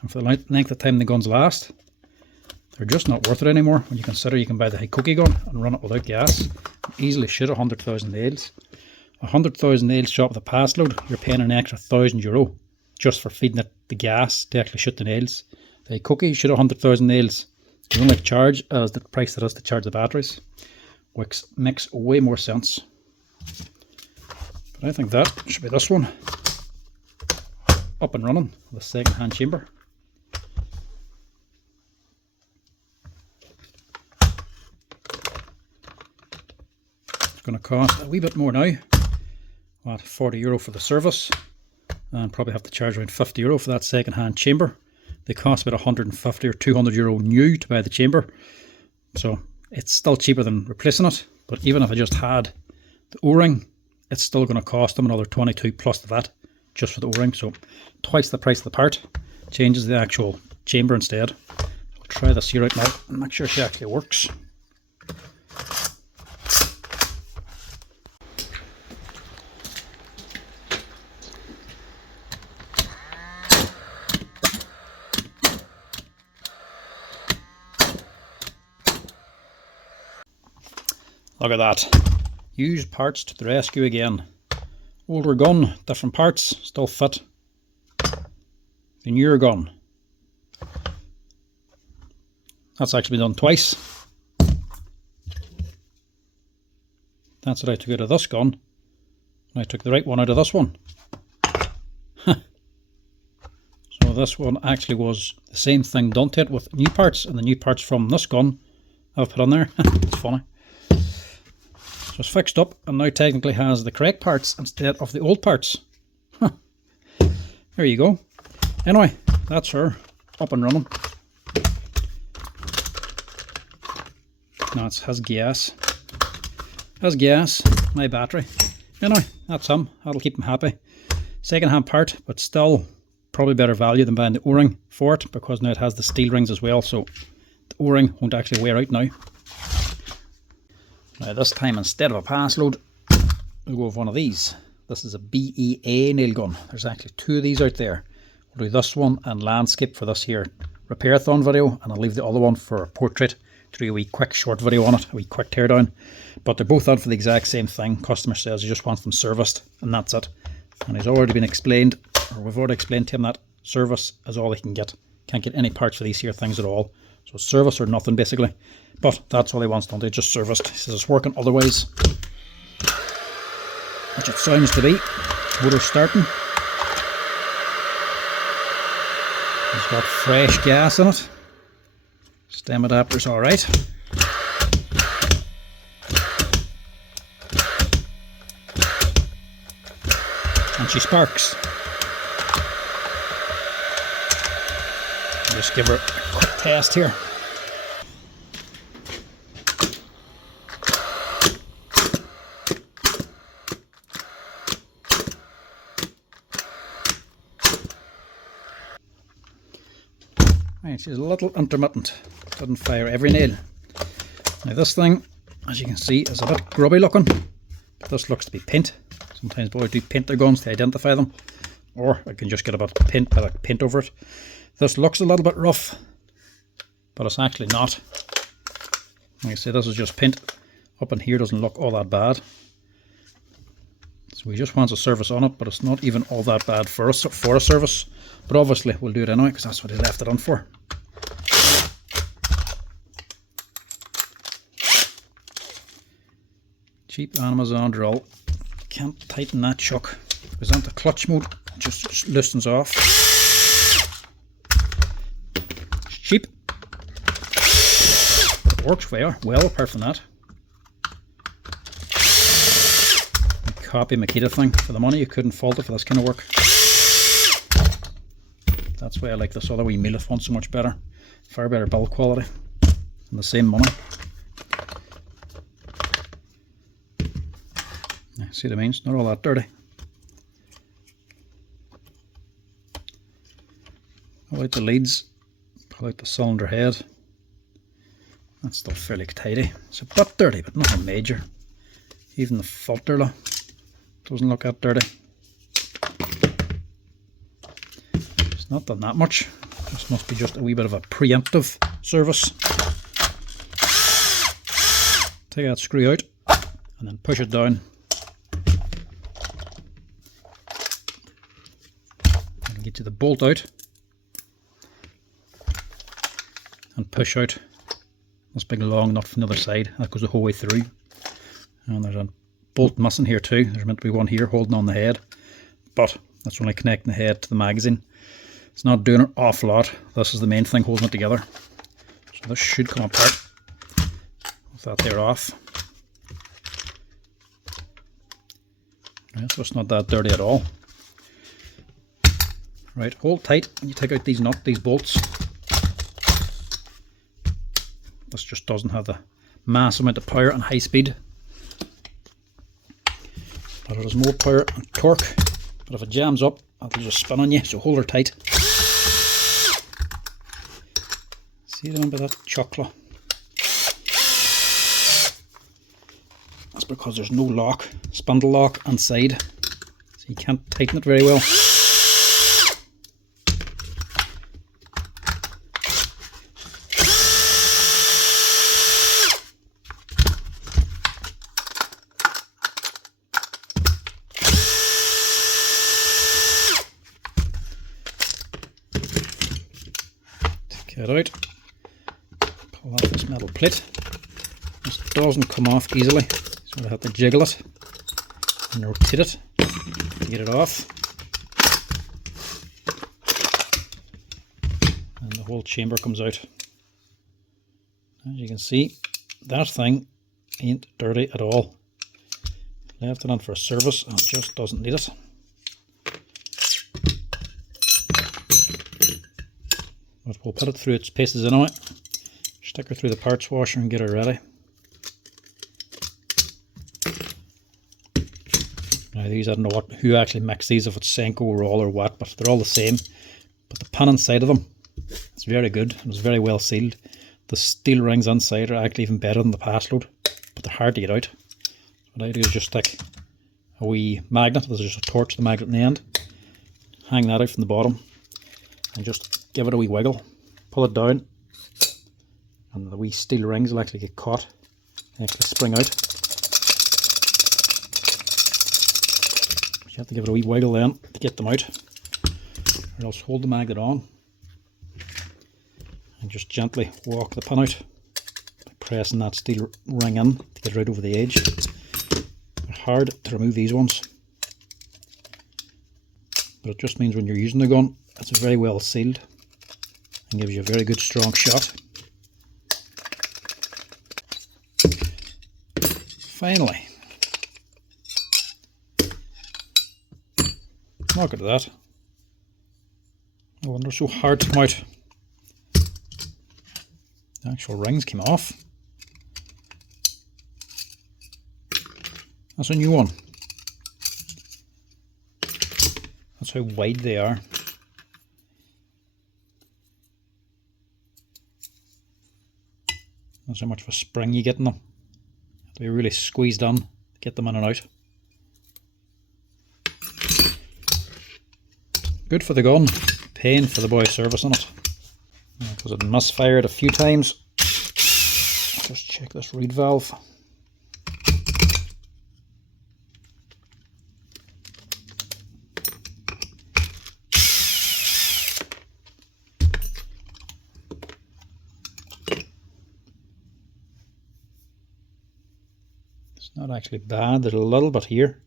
and for the length of time the guns last, they're just not worth it anymore when you consider you can buy the Hikoki gun and run it without gas and easily shoot 100,000 nails. 100,000 nails shot with a Paslode, you're paying an extra €1,000 just for feeding it the gas to actually shoot the nails. The Hikoki shoot 100,000 nails. You only charge as the price that is to charge the batteries, which makes way more sense. But I think that should be this one up and running with a second hand chamber. It's going to cost a wee bit more now. What, €40 for the service, and probably have to charge around €50 for that second hand chamber. They cost about 150 or €200 new to buy the chamber, so it's still cheaper than replacing it. But even if I just had the O-ring, it's still going to cost them another 22 plus the VAT just for the O-ring, so twice the price of the part. Changes the actual chamber instead. I'll try this here out now and make sure she actually works. Look at that. Used parts to the rescue again. Older gun, different parts, still fit. The newer gun. That's actually been done twice. That's what I took out of this gun. And I took the right one out of this one. So this one actually was the same thing done to it with new parts, and the new parts from this gun I've put on there. It's funny. So it's fixed up and now technically has the correct parts instead of the old parts. There you go. Anyway, that's her up and running. Now it has gas. Has gas, my battery. Anyway, that's him. That'll keep him happy. Second hand part, but still probably better value than buying the O-ring for it, because now it has the steel rings as well, so the O-ring won't actually wear out now. Now this time, instead of a Paslode, we'll go with one of these. This is a BeA nail gun. There's actually two of these out there. We'll do this one and landscape for this here Repairathon video, and I'll leave the other one for a portrait to do a wee quick short video on it, a wee quick teardown. But they're both out for the exact same thing. Customer says he just wants them serviced, and that's it. And he's already been explained, or we've already explained to him that service is all he can get. Can't get any parts for these here things at all. So service or nothing basically. But that's all he wants done. They just serviced. He says it's working otherwise, which it sounds to be. Motor starting. It's got fresh gas in it. Stem adapter's alright. And she sparks. I'll just give her a quick test here. Right, she's a little intermittent, doesn't fire every nail. Now this thing, as you can see, is a bit grubby looking, but this looks to be paint. Sometimes boys do paint their guns to identify them, or I can just get a bit of paint, paint over it. This looks a little bit rough, but it's actually not. Like I say, this is just paint. Up in here doesn't look all that bad. So we just want a service on it, but it's not even all that bad for a service. But obviously we'll do it anyway, because that's what he left it on for. Cheap Amazon drill. Can't tighten that chuck, because on the clutch mode it just loosens off. It's cheap. It works well apart from that. Copy Makita thing. For the money you couldn't fault it for this kind of work. That's why I like this other wee Mealith one so much better. Far better build quality and the same money. See what I mean? It's not all that dirty. Pull out the leads, pull out the cylinder head. That's still fairly tidy. It's a bit dirty, but nothing major. Even the filter doesn't look that dirty. It's not done that much. This must be just a wee bit of a preemptive service. Take that screw out and then push it down. And get you the bolt out and push out this big long nut from the other side. That goes the whole way through. And there's a bolt missing here too. There's meant to be one here holding on the head, but that's only connecting the head to the magazine. It's not doing an awful lot. This is the main thing holding it together. So this should come apart with that there off. Right, so it's not that dirty at all. Right, hold tight when you take out these bolts. This just doesn't have the mass amount of power and high speed. But it has more power and torque. But if it jams up, it'll just spin on you, so hold her tight. See the one by that chocolate? That's because there's no lock, spindle lock inside, so you can't tighten it very well. Take it out, pull off this metal plate. This doesn't come off easily, so I have to jiggle it and rotate it to get it off. And the whole chamber comes out. As you can see, that thing ain't dirty at all. Left it on for a service and it just doesn't need it. But we'll put it through its paces anyway. Stick her through the parts washer and get her ready. Now these, I don't know who actually makes these, if it's Senko or Roll or what, but they're all the same. But the pin inside of them, it's very good. It was very well sealed. The steel rings inside are actually even better than the Paslode, but they're hard to get out. What I do is just stick a wee magnet, there's just a torch, the magnet in the end, hang that out from the bottom, and just give it a wee wiggle, pull it down, and the wee steel rings will actually get caught and actually spring out. You have to give it a wee wiggle then to get them out, or else hold the magnet on and just gently walk the pin out by pressing that steel ring in to get it right over the edge. They're hard to remove, these ones, but it just means when you're using the gun it's very well sealed and gives you a very good strong shot. Finally, look at that. No wonder they're so hard to come out. The actual rings came off. That's a new one. That's how wide they are. That's how much of a spring you get in them. You have to be really squeezed in to get them in and out. Good for the gun, pain for the boy servicing it, because it misfired a few times. Just check this reed valve. It's not actually bad, there's a little bit here.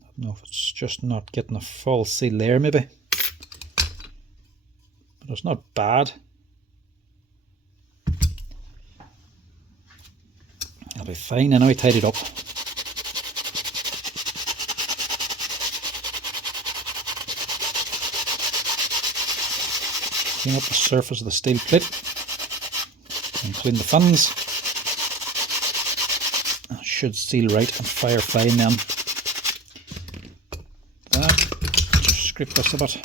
I don't know if it's just not getting a full seal there maybe, but it's not bad. It'll be fine. I know I tied it up. Clean up the surface of the steel plate and clean the fins. It should seal right and fire fine then. Just scrape this a bit.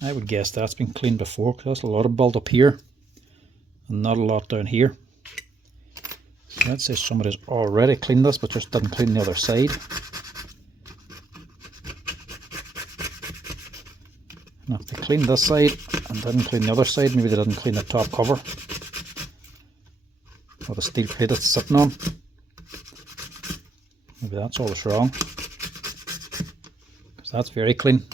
I would guess that's been cleaned before, because there's a lot of build up here and not a lot down here. So let's say somebody's already cleaned this but just didn't clean the other side. And if they cleaned this side and didn't clean the other side, maybe they didn't clean the top cover or the steel plate it's sitting on. Maybe that's all that's wrong, because that's very clean.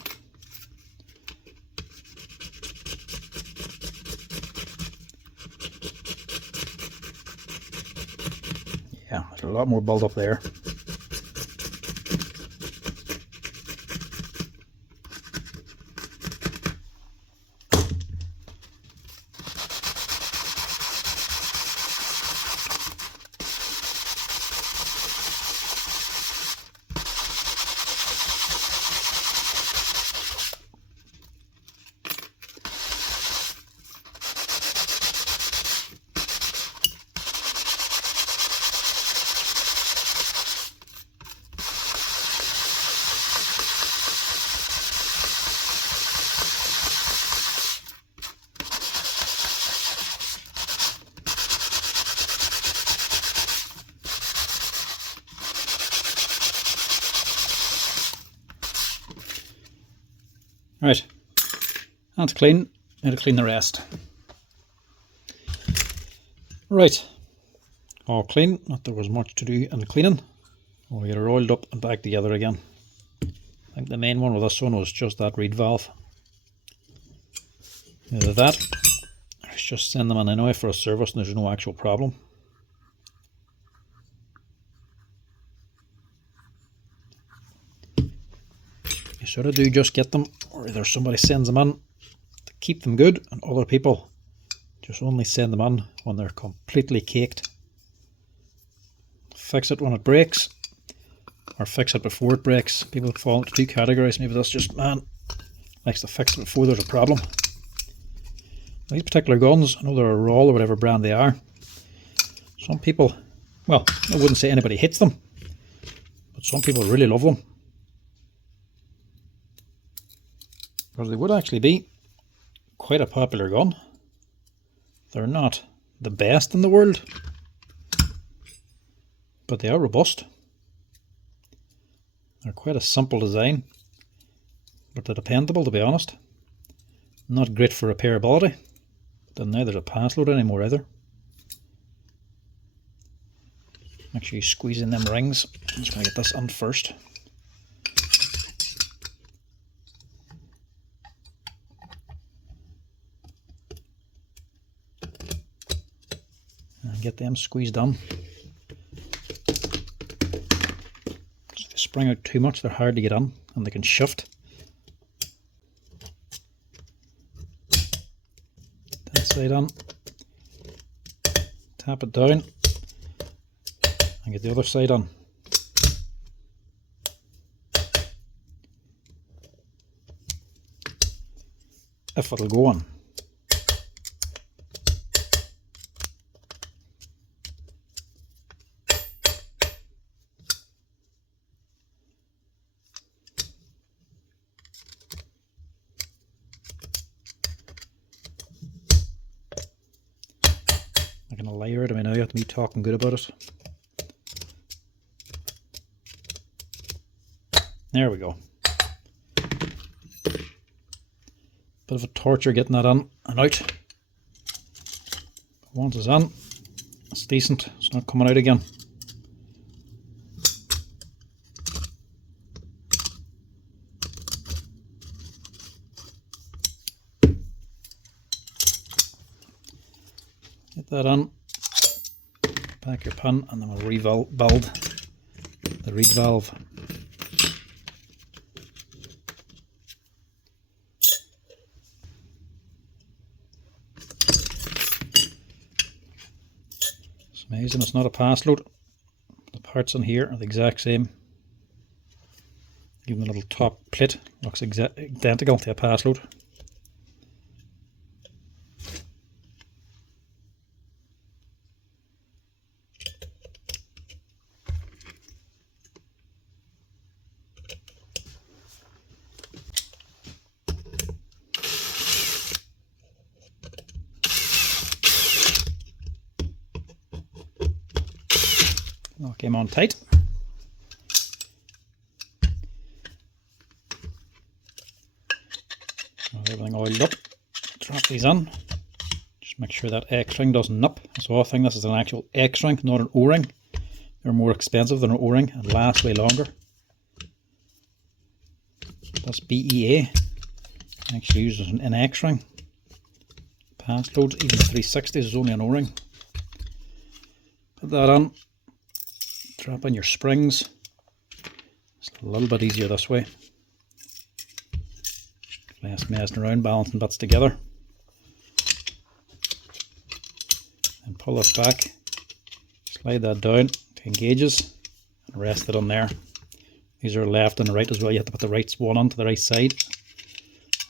lot more build up there. Right, that's clean. Now to clean the rest. Right, all clean. Not there was much to do in the cleaning. We'll get it rolled up and back together again. I think the main one with this one was just that reed valve. Either that, let's just send them in anyway for a service and there's no actual problem. You sort of do just get them, or either somebody sends them in to keep them good, and other people just only send them in when they're completely caked. Fix it when it breaks, or fix it before it breaks. People fall into two categories. Maybe that's just man likes to fix it before there's a problem. These particular guns, I know they're a Roll or whatever brand they are. Some people, well, I wouldn't say anybody hates them, but some people really love them. Because they would actually be quite a popular gun. They're not the best in the world, but they are robust. They're quite a simple design, but they're dependable, to be honest. Not great for repairability, but neither is a Paslode anymore either. Make sure you squeeze in them rings. I'm just going to get this on first. Get them squeezed on. If they spring out too much, they're hard to get on and they can shift. That side on. Tap it down and get the other side on. If it'll go on. Making a liar out of me now, you have to be talking good about it. There we go. Bit of a torture getting that on and out. Once it's on, it's decent, it's not coming out again. Get that on, back your pin, and then we'll rebuild the reed valve. It's amazing it's not a Paslode. The parts in here are the exact same. Even the little top plate looks identical to a Paslode. Lock him on tight. With everything oiled up, drop these on. Just make sure that X-ring doesn't nip. So I think this is an actual X-ring, not an O-ring. They're more expensive than an O-ring and last way longer. That's BeA. Actually uses an X-ring. Paslode, even the 360 is only an O-ring. Put that on. Drop in your springs. It's a little bit easier this way. Less messing around, balancing bits together. And pull this back. Slide that down to engages and rest it on there. These are left and right as well. You have to put the right one onto the right side,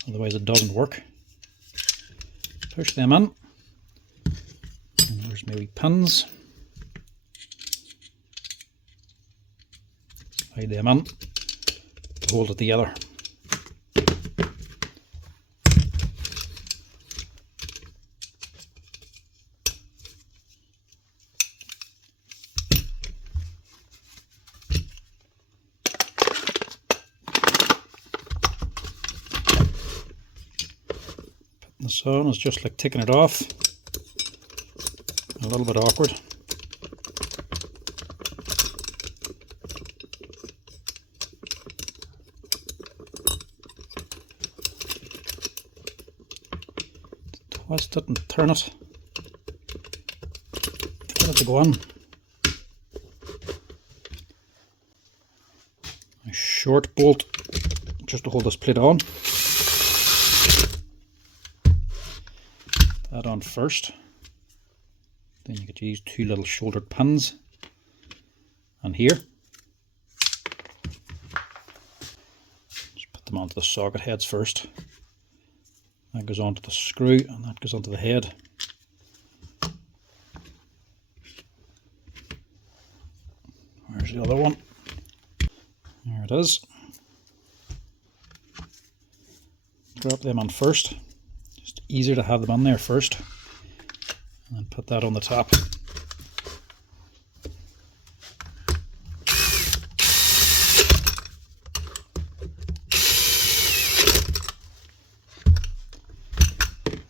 otherwise it doesn't work. Push them in. And there's my wee pins. Slide them in to hold it together. This on is just like taking it off. A little bit awkward. Twist it and turn it to get it to go in. A short bolt just to hold this plate on. That on first. Then you could use two little shouldered pins. And here. Just put them onto the socket heads first. That goes onto the screw and that goes onto the head. Where's the other one? There it is. Drop them on first. Just easier to have them on there first. And then put that on the top.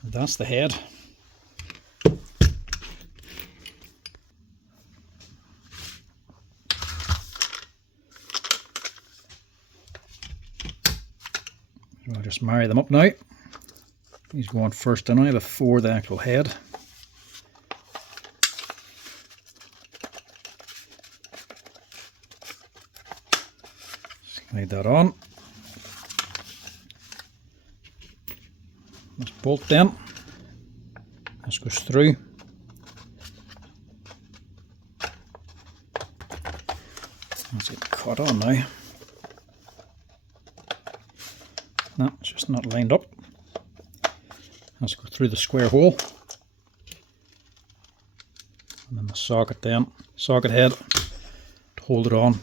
That's the head. I'll just marry them up now. These go on first anyway before the actual head. Slide that on. This bolt then. This goes through. Let's get caught on now. No, it's just not lined up. Let's go through the square hole. And then the socket then, socket head to hold it on.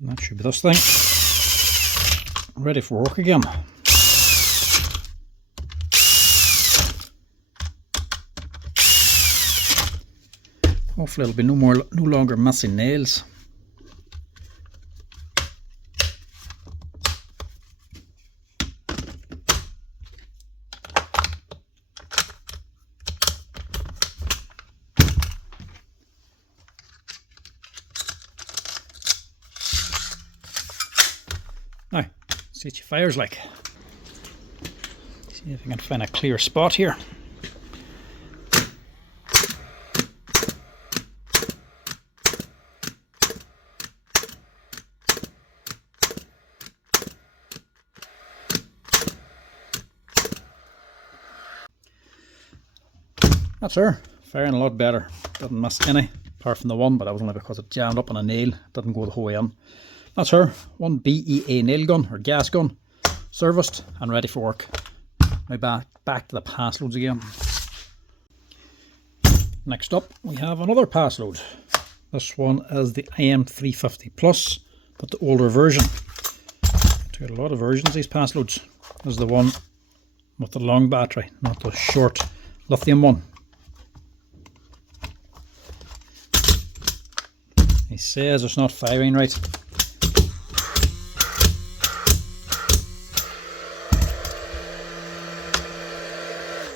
And that should be this thing, ready for work again. Hopefully it'll be no longer messy nails. Now, see what your fire's like. See if I can find a clear spot here. That's her, firing a lot better. Didn't miss any, apart from the one, but that was only because it jammed up on a nail. Didn't go the whole way in. That's her, one BeA nail gun or gas gun, serviced and ready for work. Now back to the Paslodes again. Next up we have another Paslode. This one is the Im350 Plus, but the older version. We've got a lot of versions, these Paslodes. is the one with the long battery, not the short lithium one. He says it's not firing right.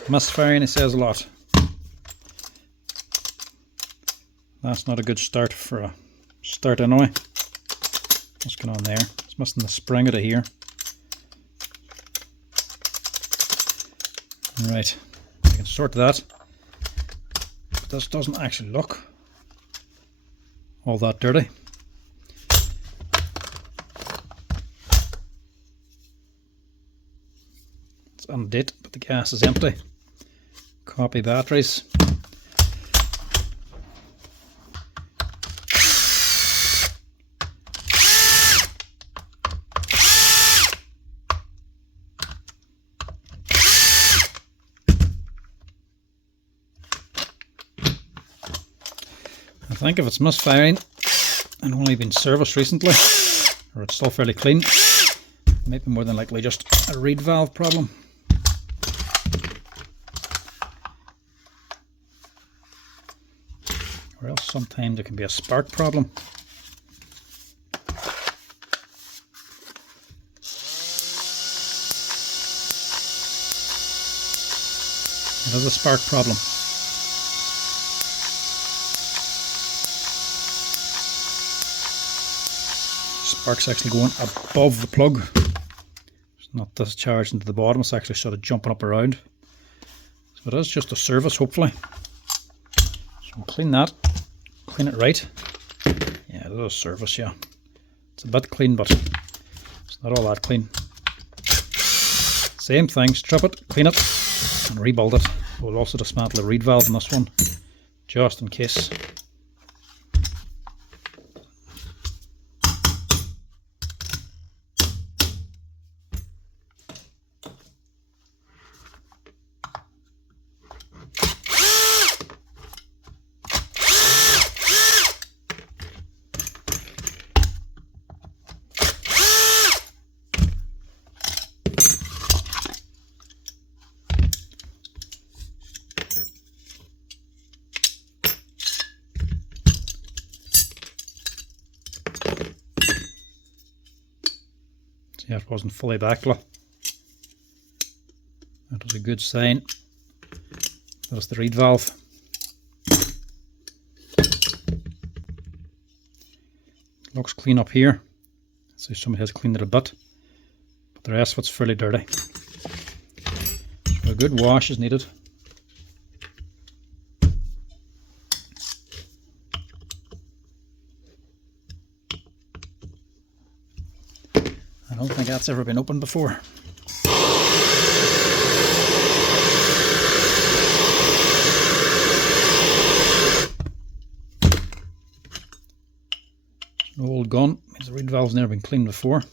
Misfiring, he says a lot. That's not a good start for a start anyway. What's going on there? It's missing the spring out of here. Right, I can sort that. But this doesn't actually look all that dirty. It's on date, but the gas is empty. Copy batteries. I think if it's misfiring and only been serviced recently, or it's still fairly clean, it might be more than likely just a reed valve problem. Or else sometimes it can be a spark problem. It is a spark problem. Spark's actually going above the plug. It's not discharged into the bottom, it's actually sort of jumping up around. So it is just a service, hopefully. So we'll clean that, clean it right. Yeah, it is a service, yeah. It's a bit clean, but it's not all that clean. Same thing, strip it, clean it, and rebuild it. We'll also dismantle the reed valve in this one, just in case. Yeah, it wasn't fully backlit. That was a good sign. That was the reed valve. Looks clean up here. So somebody has cleaned it a bit, but the rest of it's fairly dirty. So a good wash is needed. I don't think that's ever been opened before. An old gun, means the reed valve's never been cleaned before.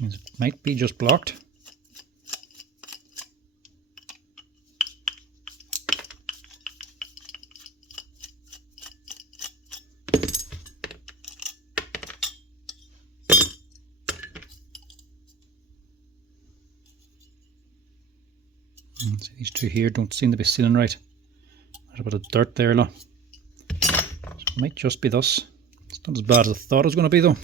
Means it might be just blocked. See, these two here don't seem to be sealing right. There's a bit of dirt there, look. So it might just be this. It's not as bad as I thought it was going to be though.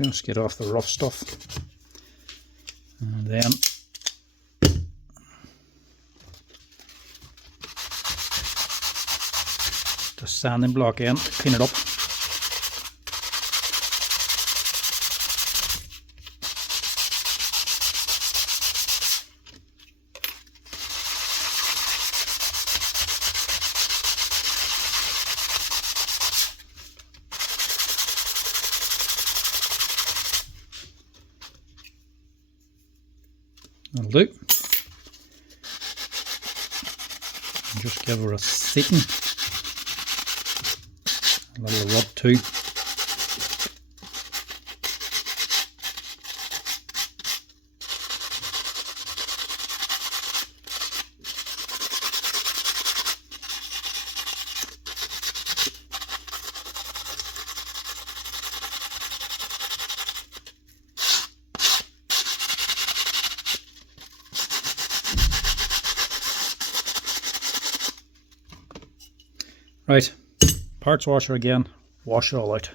Just get off the rough stuff, and then the sanding block in, clean it up. That'll do. And just give her a seating. A little rub too. Right, parts washer again, wash it all out.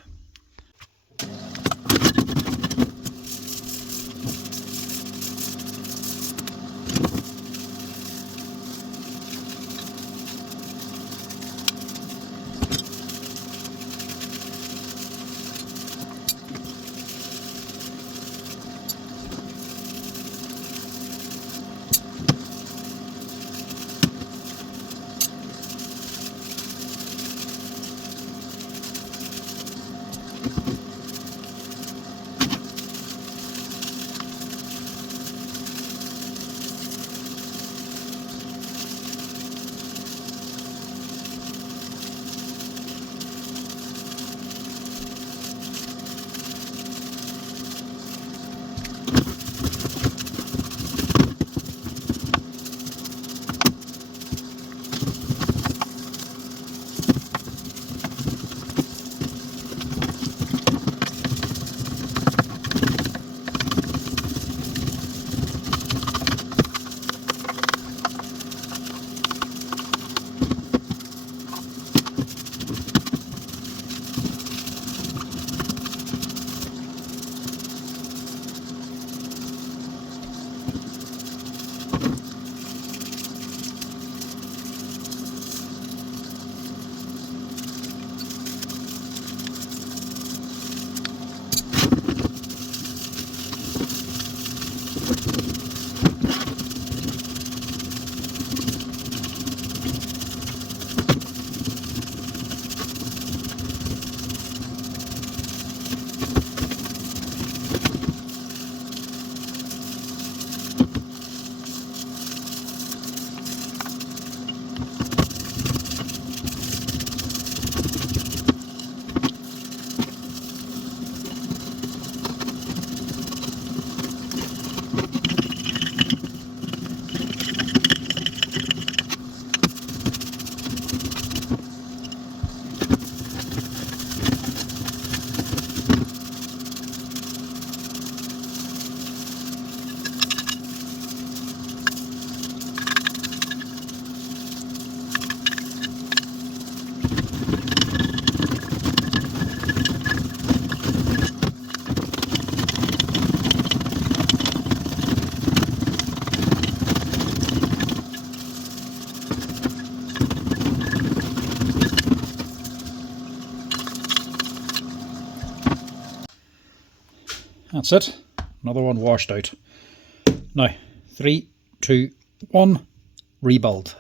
That's it. Another one washed out. Now, 3, 2, 1, rebuild.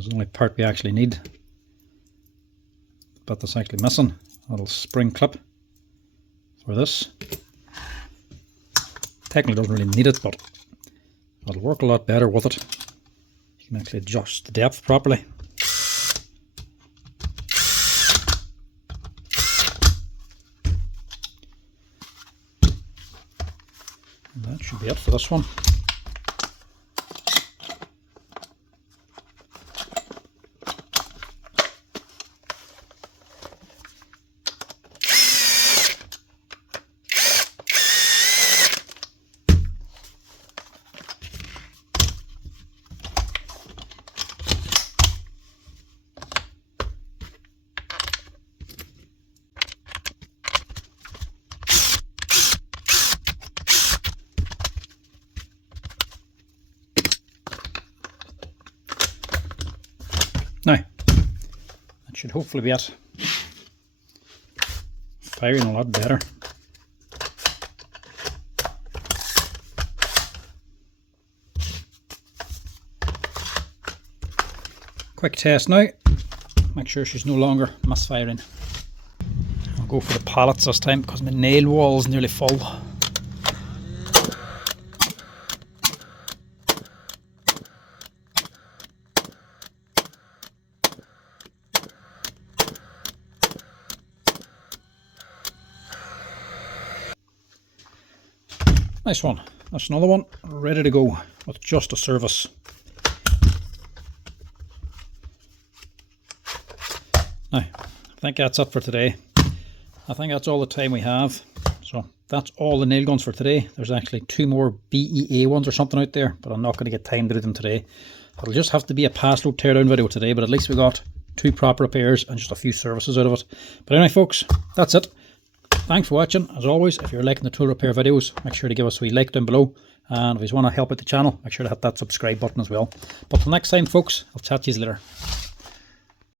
This is the only part we actually need. But that's actually missing. A little spring clip for this. Technically doesn't really need it, but it'll work a lot better with it. You can actually adjust the depth properly. And that should be it for this one. Now, that should hopefully be it. Firing a lot better. Quick test now. Make sure she's no longer misfiring. I'll go for the pallets this time because my nail wall is nearly full. Nice one. That's another one ready to go with just a service. Now, I think that's it for today. I think that's all the time we have. So that's all the nail guns for today. There's actually 2 more BeA ones or something out there, but I'm not going to get time to do them today. It'll just have to be a Paslode teardown video today, but at least we got 2 proper repairs and just a few services out of it. But anyway folks, that's it. Thanks for watching. As always, if you're liking the tool repair videos, make sure to give us a wee like down below. And if you want to help out the channel, make sure to hit that subscribe button as well. But till next time folks, I'll chat to you later.